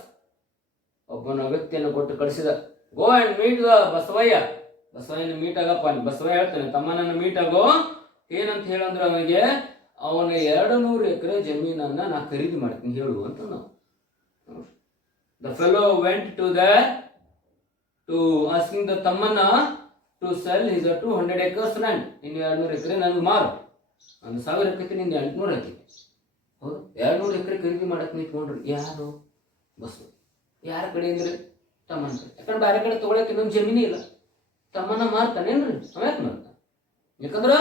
ಒಬ್ಬನ ವ್ಯಕ್ತಿಯನ್ನು ಕೊಟ್ಟು ಕಳಿಸಿದ, go and meet the Basavayya. ಬಸವಯ್ಯನ ಮೀಟ್ ಆಗಪ್ಪ. ಬಸವಯ್ಯ ಹೇಳ್ತಾನೆ, ತಮ್ಮನನ್ನ ಮೀಟ್ ಆಗೋ. ಏನಂತ ಹೇಳಂದ್ರೆ ಅವನಿಗೆ, ಅವನ 200 ಎಕರೆ ಜಮೀನನ್ನ ನಾ ಖರೀದಿ ಮಾಡ್ತೀನಿ ಹೇಳು ಅಂತ. ನಾವು the fellow went to asking the Tamanna to sell his 200 acres land. ಇನ್ನು 200 ಎಕರೆ ನನಗೆ ಮಾರು, ಒಂದು 1000 ಎಕರೆ ನಿಂದ 800 ಹಾಕಿ. ಹೌದು, 200 ಎಕರೆ ಖರೀದಿ ಮಾಡಕ್ ನಿಂತ್ಕೊಂಡ್ರಿ. ಯಾರು? ಬಸವ. ಯಾರ ಕಡೆ ಅಂದ್ರೆ ತಮ್ಮನ ಕಡೆ. ಯಾಕಂದ್ರೆ ಬೇರೆ ಕಡೆ ತಗೊಳಕ್ಕೆ ಇನ್ನೊಂದು ಜಮೀನೇ ಇಲ್ಲ. ತಮ್ಮನ ಮಾರ್ತಾನೇನ್ರಿ? ಅವ್ಯಾಕೆ ಮಾರ್ತಾನೆ? ಯಾಕಂದ್ರ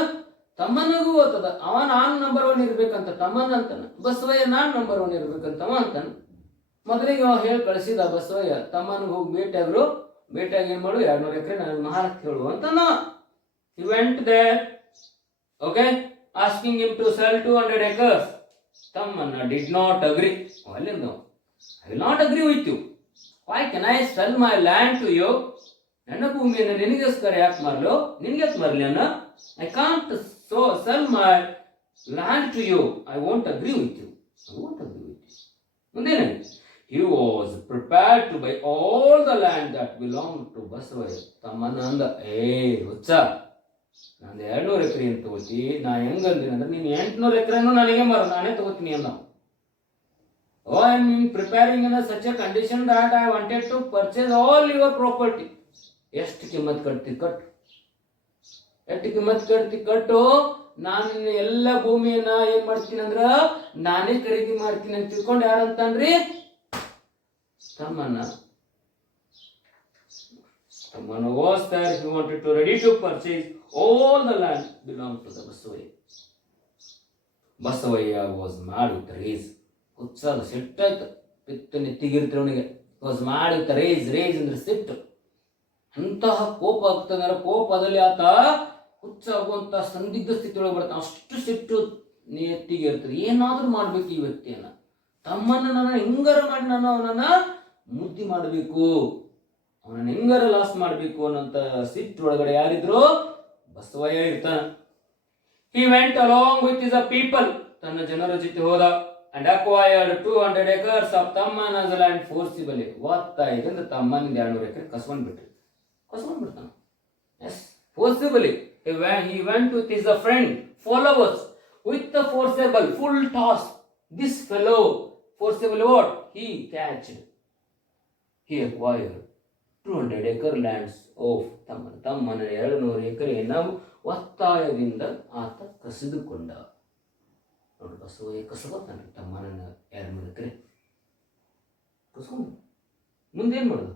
ತಮ್ಮನಿಗೂ ಗೊತ್ತದ ಅವ ನಾನ್ ನಂಬರ್ 1 ಇರ್ಬೇಕಂತ ತಮ್ಮನ ಅಂತಾನ. ಬಸವಯ್ಯ ನಾನ್ ನಂಬರ್ 1 ಇರ್ಬೇಕಂತ ಅವ ಅಂತಾನ. ಮೊದಲಿಗೆ ಅವ ಹೇಳಿ ಕಳಿಸಿದ ಬಸವಯ್ಯ, ತಮ್ಮನಿಗೆ ಹೋಗಿ ಭೇಟಿಯಾದ್ರು. ಭೇಟಿಯಾಗಿ ಏನ್ ಮಾಡು, 200 ಎಕರೆ ನನಗೆ ಮಾರಕ್ ಹೇಳು ಅಂತ. He went there, okay, asking him to sell 200 acres. Tamanna did not agree. No, I will not agree with you. Why can I sell my land to you? ನನ್ನ ಭೂಮಿಯನ್ನು ನಿನಗೋಸ್ಕರ ಯಾಕೆ ಮಾರಲು? ನಿನಗೆ ಯಾಕೆ ಮಾರಲಿ ಅನ್ನ? I can't sell my land to you. I won't agree with you. I won't agree with you. ಮುಂದೇನೆ, he was prepared to buy all the land that belonged to Basavaya. ತಮ್ಮನ ಅಂದ, ಹುಚ್ಚ, ನಂದು 200 ಎಕರೆ ಅಂತ ತಗೋತಿ. ನಾ ಹೆಂಗಂದಿನ ಅಂದ್ರೆ, ನೀನು 800 ಎಕರೆನೂ ನನಗೆ ಮಾರು, ನಾನೇ ತಗೋತೀನಿ ಅನ್ನ. Oh, I am preparing in such a condition that I wanted to purchase all your property. ಎಷ್ಟು ಕಿಮ್ಮತ್ ಕಟ್ತಿ ಕಟ್ಟು, ಎಷ್ಟು ಕಿಮ್ಮತ್ ಕಟ್ತಿ ಕಟ್ಟು. ನಾನು ಎಲ್ಲ ಭೂಮಿಯನ್ನ ಏನ್ ಮಾಡ್ತೀನಿ ಅಂದ್ರ ನಾನೇ ಖರೀದಿ ಮಾಡ್ತೀನಿ ಅಂತ ತಿಳ್ಕೊಂಡು ಯಾರಂತನ್ರಿ? Tamanna was there. He wanted to ready to purchase all the land belonged to the Basavaya. Basavaya was mad with the rage. ಉತ್ಸಾಹ ಸಿಟ್ಟಾಯ್ತು, ಪಿತ್ತು ನೆತ್ತಿಗಿರ್ತಿ ಅವನಿಗೆ. Was mad with the rage. ರೇಜ್ ಅಂದ್ರೆ ಸಿಟ್ಟು. ಅಂತಹ ಕೋಪ ಆಗ್ತದೆ. ಕೋಪದಲ್ಲಿ ಆತ ಹುಚ್ಚಾಗುವಂತ ಸಂದಿಗ್ಧ ಸ್ಥಿತಿ ಒಳಗೆ ಬರ್ತಾನೆ. ಅಷ್ಟು ಸಿಟ್ಟು ನೆತ್ತಿಗೆ ಇರ್ತದೆ. ಏನಾದ್ರೂ ಮಾಡ್ಬೇಕು ಈ ವ್ಯಕ್ತಿಯನ್ನ. ತಮ್ಮನ್ನ ನನ್ನ ಹೆಂಗಾರ ಮಾಡಿ ನಾನು ಅವನನ್ನ ಮುದ್ದಿ ಮಾಡಬೇಕು, ಅವನನ್ನ ಹೆಂಗಾರ ಲಾಸ್ ಮಾಡಬೇಕು ಅನ್ನೋಂತ ಸಿಟ್ಟು ಒಳಗಡೆ ಯಾರಿದ್ರು? ಬಸವಯ್ಯ ಇರ್ತಾನ. He went along with his people. ತನ್ನ ಜನರ ಜೊತೆ ಹೋದ. And acquired 200 acres of Tammanna's land forcibly. ಒತ್ತಾಯದಿಂದ ತಮ್ಮನಿಂದ 200 ಎಕರೆ ಕಸ್ಕೊಂಡ್ಬಿಡ್ತಾನೆ. Yes, forcibly he went with his friend followers with the forcible full task. This fellow forcibly what he catched, he acquired 200 acre lands of ತಮ್ಮನ 200 ಎಕರೆಯನ್ನು ಒತ್ತಾಯದಿಂದ ಆತ ಕಸಿದುಕೊಂಡ. ನೋಡಿ, ಬಸವಯ್ಯ ಕಸಬತ್ತಾನೆ ತಮ್ಮನ 200 ಎಕರೆ ಕಸ್ಕೊಂಡು. ಮುಂದೇನು ಮಾಡೋದು?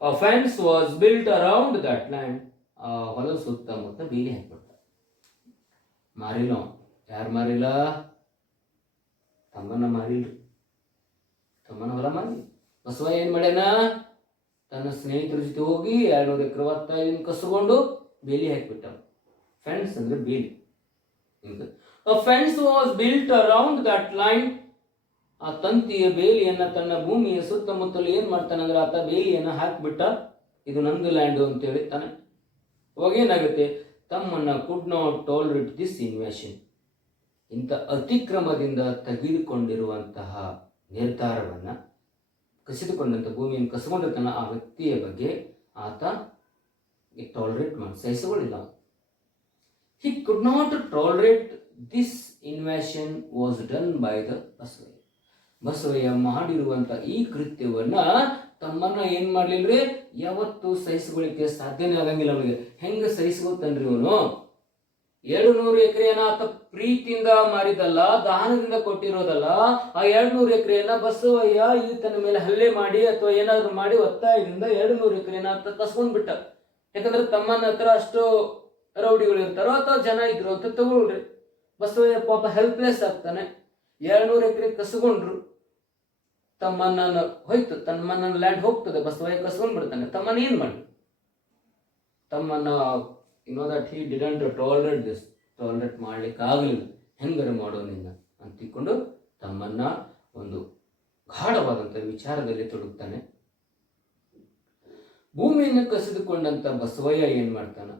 A fence was built around that land. ಆ ಹೊಲ ಸುತ್ತಮುತ್ತ ಬೇಲಿ ಹಾಕ್ಬಿಡ್ತ. ಮಾರಿಲ್ಲ. ಯಾರು ಮಾರಿಲ್ಲ? ತಮ್ಮನ ಮಾರಿಲ್ರಿ. ತಮ್ಮನ ಹೊಲ ಮಾರಿ ಬಸವಯ್ಯ ಏನ್ ಮಾಡ್ಯಾನ? ತನ್ನ ಸ್ನೇಹಿತರ ಜೊತೆ ಹೋಗಿ 200 ಎಕರೆ ಒತ್ತಾಯದಿಂದ ಕಸ್ಕೊಂಡು ಬೇಲಿ ಹಾಕ್ಬಿಟ್ಟ. ಫೆನ್ಸ್ ಅಂದ್ರೆ ಬೇಲಿ. A fence was built around that line. ಆ ತಂತಿಯ ಬೇಲಿಯನ್ನ ತನ್ನ ಭೂಮಿಯ ಸುತ್ತಮುತ್ತಲು ಏನ್ ಮಾಡ್ತಾನಂದ್ರೆ ಆತ ಬೇಲಿಯನ್ನ ಹಾಕ್ಬಿಟ್ಟ. ಇದು ನಂದು ಲ್ಯಾಂಡ್ ಅಂತ ಹೇಳ್ತಾನೆ. ಅವಾಗ ಏನಾಗುತ್ತೆ? ತಮ್ಮನ್ನ could not tolerate this invasion. ಇಂಥ ಅತಿಕ್ರಮದಿಂದ ತೆಗೆದುಕೊಂಡಿರುವಂತಹ ನಿರ್ಧಾರವನ್ನ, ಕಸಿದುಕೊಂಡಂತ ಭೂಮಿಯನ್ನು ಕಸಿಕೊಂಡಿರ್ತಾನ ಆ ವ್ಯಕ್ತಿಯ ಬಗ್ಗೆ ಆತ ಟಾಲರೇಟ್ ಮಾಡಿ ಸಹಿಸಿಕೊಳ್ಳಿಲ್ಲ. He could not tolerate this invasion was done by the Basavayya. Basavayya ಮಾಡಿರುವಂತ ಈ ಕೃತ್ಯವನ್ನ ತಮ್ಮನ್ನ ಏನ್ ಮಾಡ್ಲಿಲ್ರಿ? ಯಾವತ್ತು ಸಹಿಸಿಕೊಳ್ಳಿಕ್ಕೆ ಸಾಧ್ಯನೇ ಆಗಂಗಿಲ್ಲ ಅವನಿಗೆ. ಹೆಂಗ ಸಹಿಸ್ಕೊತಾನ್ರಿ ಅವನು? 200 ಎಕರೆಯನ್ನ ಆತ ಪ್ರೀತಿಯಿಂದ ಮಾರಿದಲ್ಲ, ದಾನದಿಂದ ಕೊಟ್ಟಿರೋದಲ್ಲ. ಆ 200 ಎಕರೆಯನ್ನ ಬಸವಯ್ಯ ಈತನ ಮೇಲೆ ಹಲ್ಲೆ ಮಾಡಿ ಅಥವಾ ಏನಾದ್ರು ಮಾಡಿ ಒತ್ತಾಯದಿಂದ 200 ಎಕರೆಯನ್ನ ಆತ ಕಸ್ಕೊಂಡ್ಬಿಟ್ಟ. ಯಾಕಂದ್ರೆ ತಮ್ಮನ ಹತ್ರ ಅಷ್ಟು ರೌಡಿಗಳು ಇರ್ತಾರೋ ಅಥವಾ ಜನ ಇದ್ರು ಅಂತ ತಗೊಳ್ರಿ. ಬಸವಯ್ಯ ಪಾಪ ಹೆಲ್ಪ್ಲೆಸ್ ಆಗ್ತಾನೆ. 200 ಎಕರೆ ಕಸ್ಕೊಂಡ್ರು. ತಮ್ಮನ್ನ ಹೋಯ್ತು, ತಮ್ಮನ್ನ ಲ್ಯಾಂಡ್ ಹೋಗ್ತದೆ. ಬಸವಯ್ಯ ಕಸ್ಕೊಂಡ್ ಬಿಡ್ತಾನೆ. ತಮ್ಮನ್ನ ಏನ್ ಮಾಡಿ? ತಮ್ಮನ್ನ that he didn't tolerate this. Tolerate ಮಾಡ್ಲಿಕ್ಕೆ ಆಗಲಿಲ್ಲ. ಹೆಂಗಾರ ಮಾಡೋನಿನ್ನ ಅಂತ ತಿಳ್ಕೊಂಡು ತಮ್ಮನ್ನ ಒಂದು ಗಾಢವಾದಂತ ವಿಚಾರದಲ್ಲಿ ತೊಡಗ್ತಾನೆ. ಭೂಮಿಯನ್ನು ಕಸಿದುಕೊಂಡಂತ ಬಸವಯ್ಯ ಏನ್ ಮಾಡ್ತಾನ?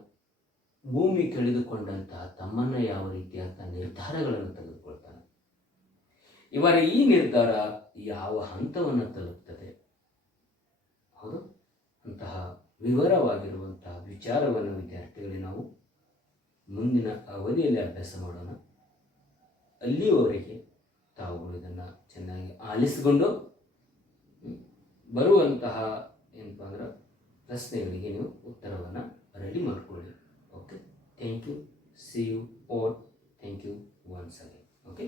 ಭೂಮಿ ಕಳೆದುಕೊಂಡಂತಹ ತಮ್ಮನ್ನ ಯಾವ ರೀತಿಯಾದ ನಿರ್ಧಾರಗಳನ್ನು ತೆಗೆದುಕೊಳ್ತಾನೆ? ಇವರ ಈ ನಿರ್ಧಾರ ಯಾವ ಹಂತವನ್ನು ತಲುಪ್ತದೆ? ಹೌದು, ಅಂತಹ ವಿವರವಾಗಿರುವಂತಹ ವಿಚಾರವನ್ನು ವಿದ್ಯಾರ್ಥಿಗಳಿಗೆ ನಾವು ಮುಂದಿನ ಅವಧಿಯಲ್ಲಿ ಅಭ್ಯಾಸ ಮಾಡೋಣ. ಅಲ್ಲಿಯವರೆಗೆ ತಾವುಗಳು ಇದನ್ನು ಚೆನ್ನಾಗಿ ಆಲಿಸಿಕೊಂಡು ಬರುವಂತಹ ಏನಪ್ಪ ಅಂದ್ರೆ ಪ್ರಶ್ನೆಗಳಿಗೆ ನೀವು ಉತ್ತರವನ್ನು ರೆಡಿ ಮಾಡಿಕೊಳ್ಳಿ. Okay, thank you. See you all. Thank you once again. Okay.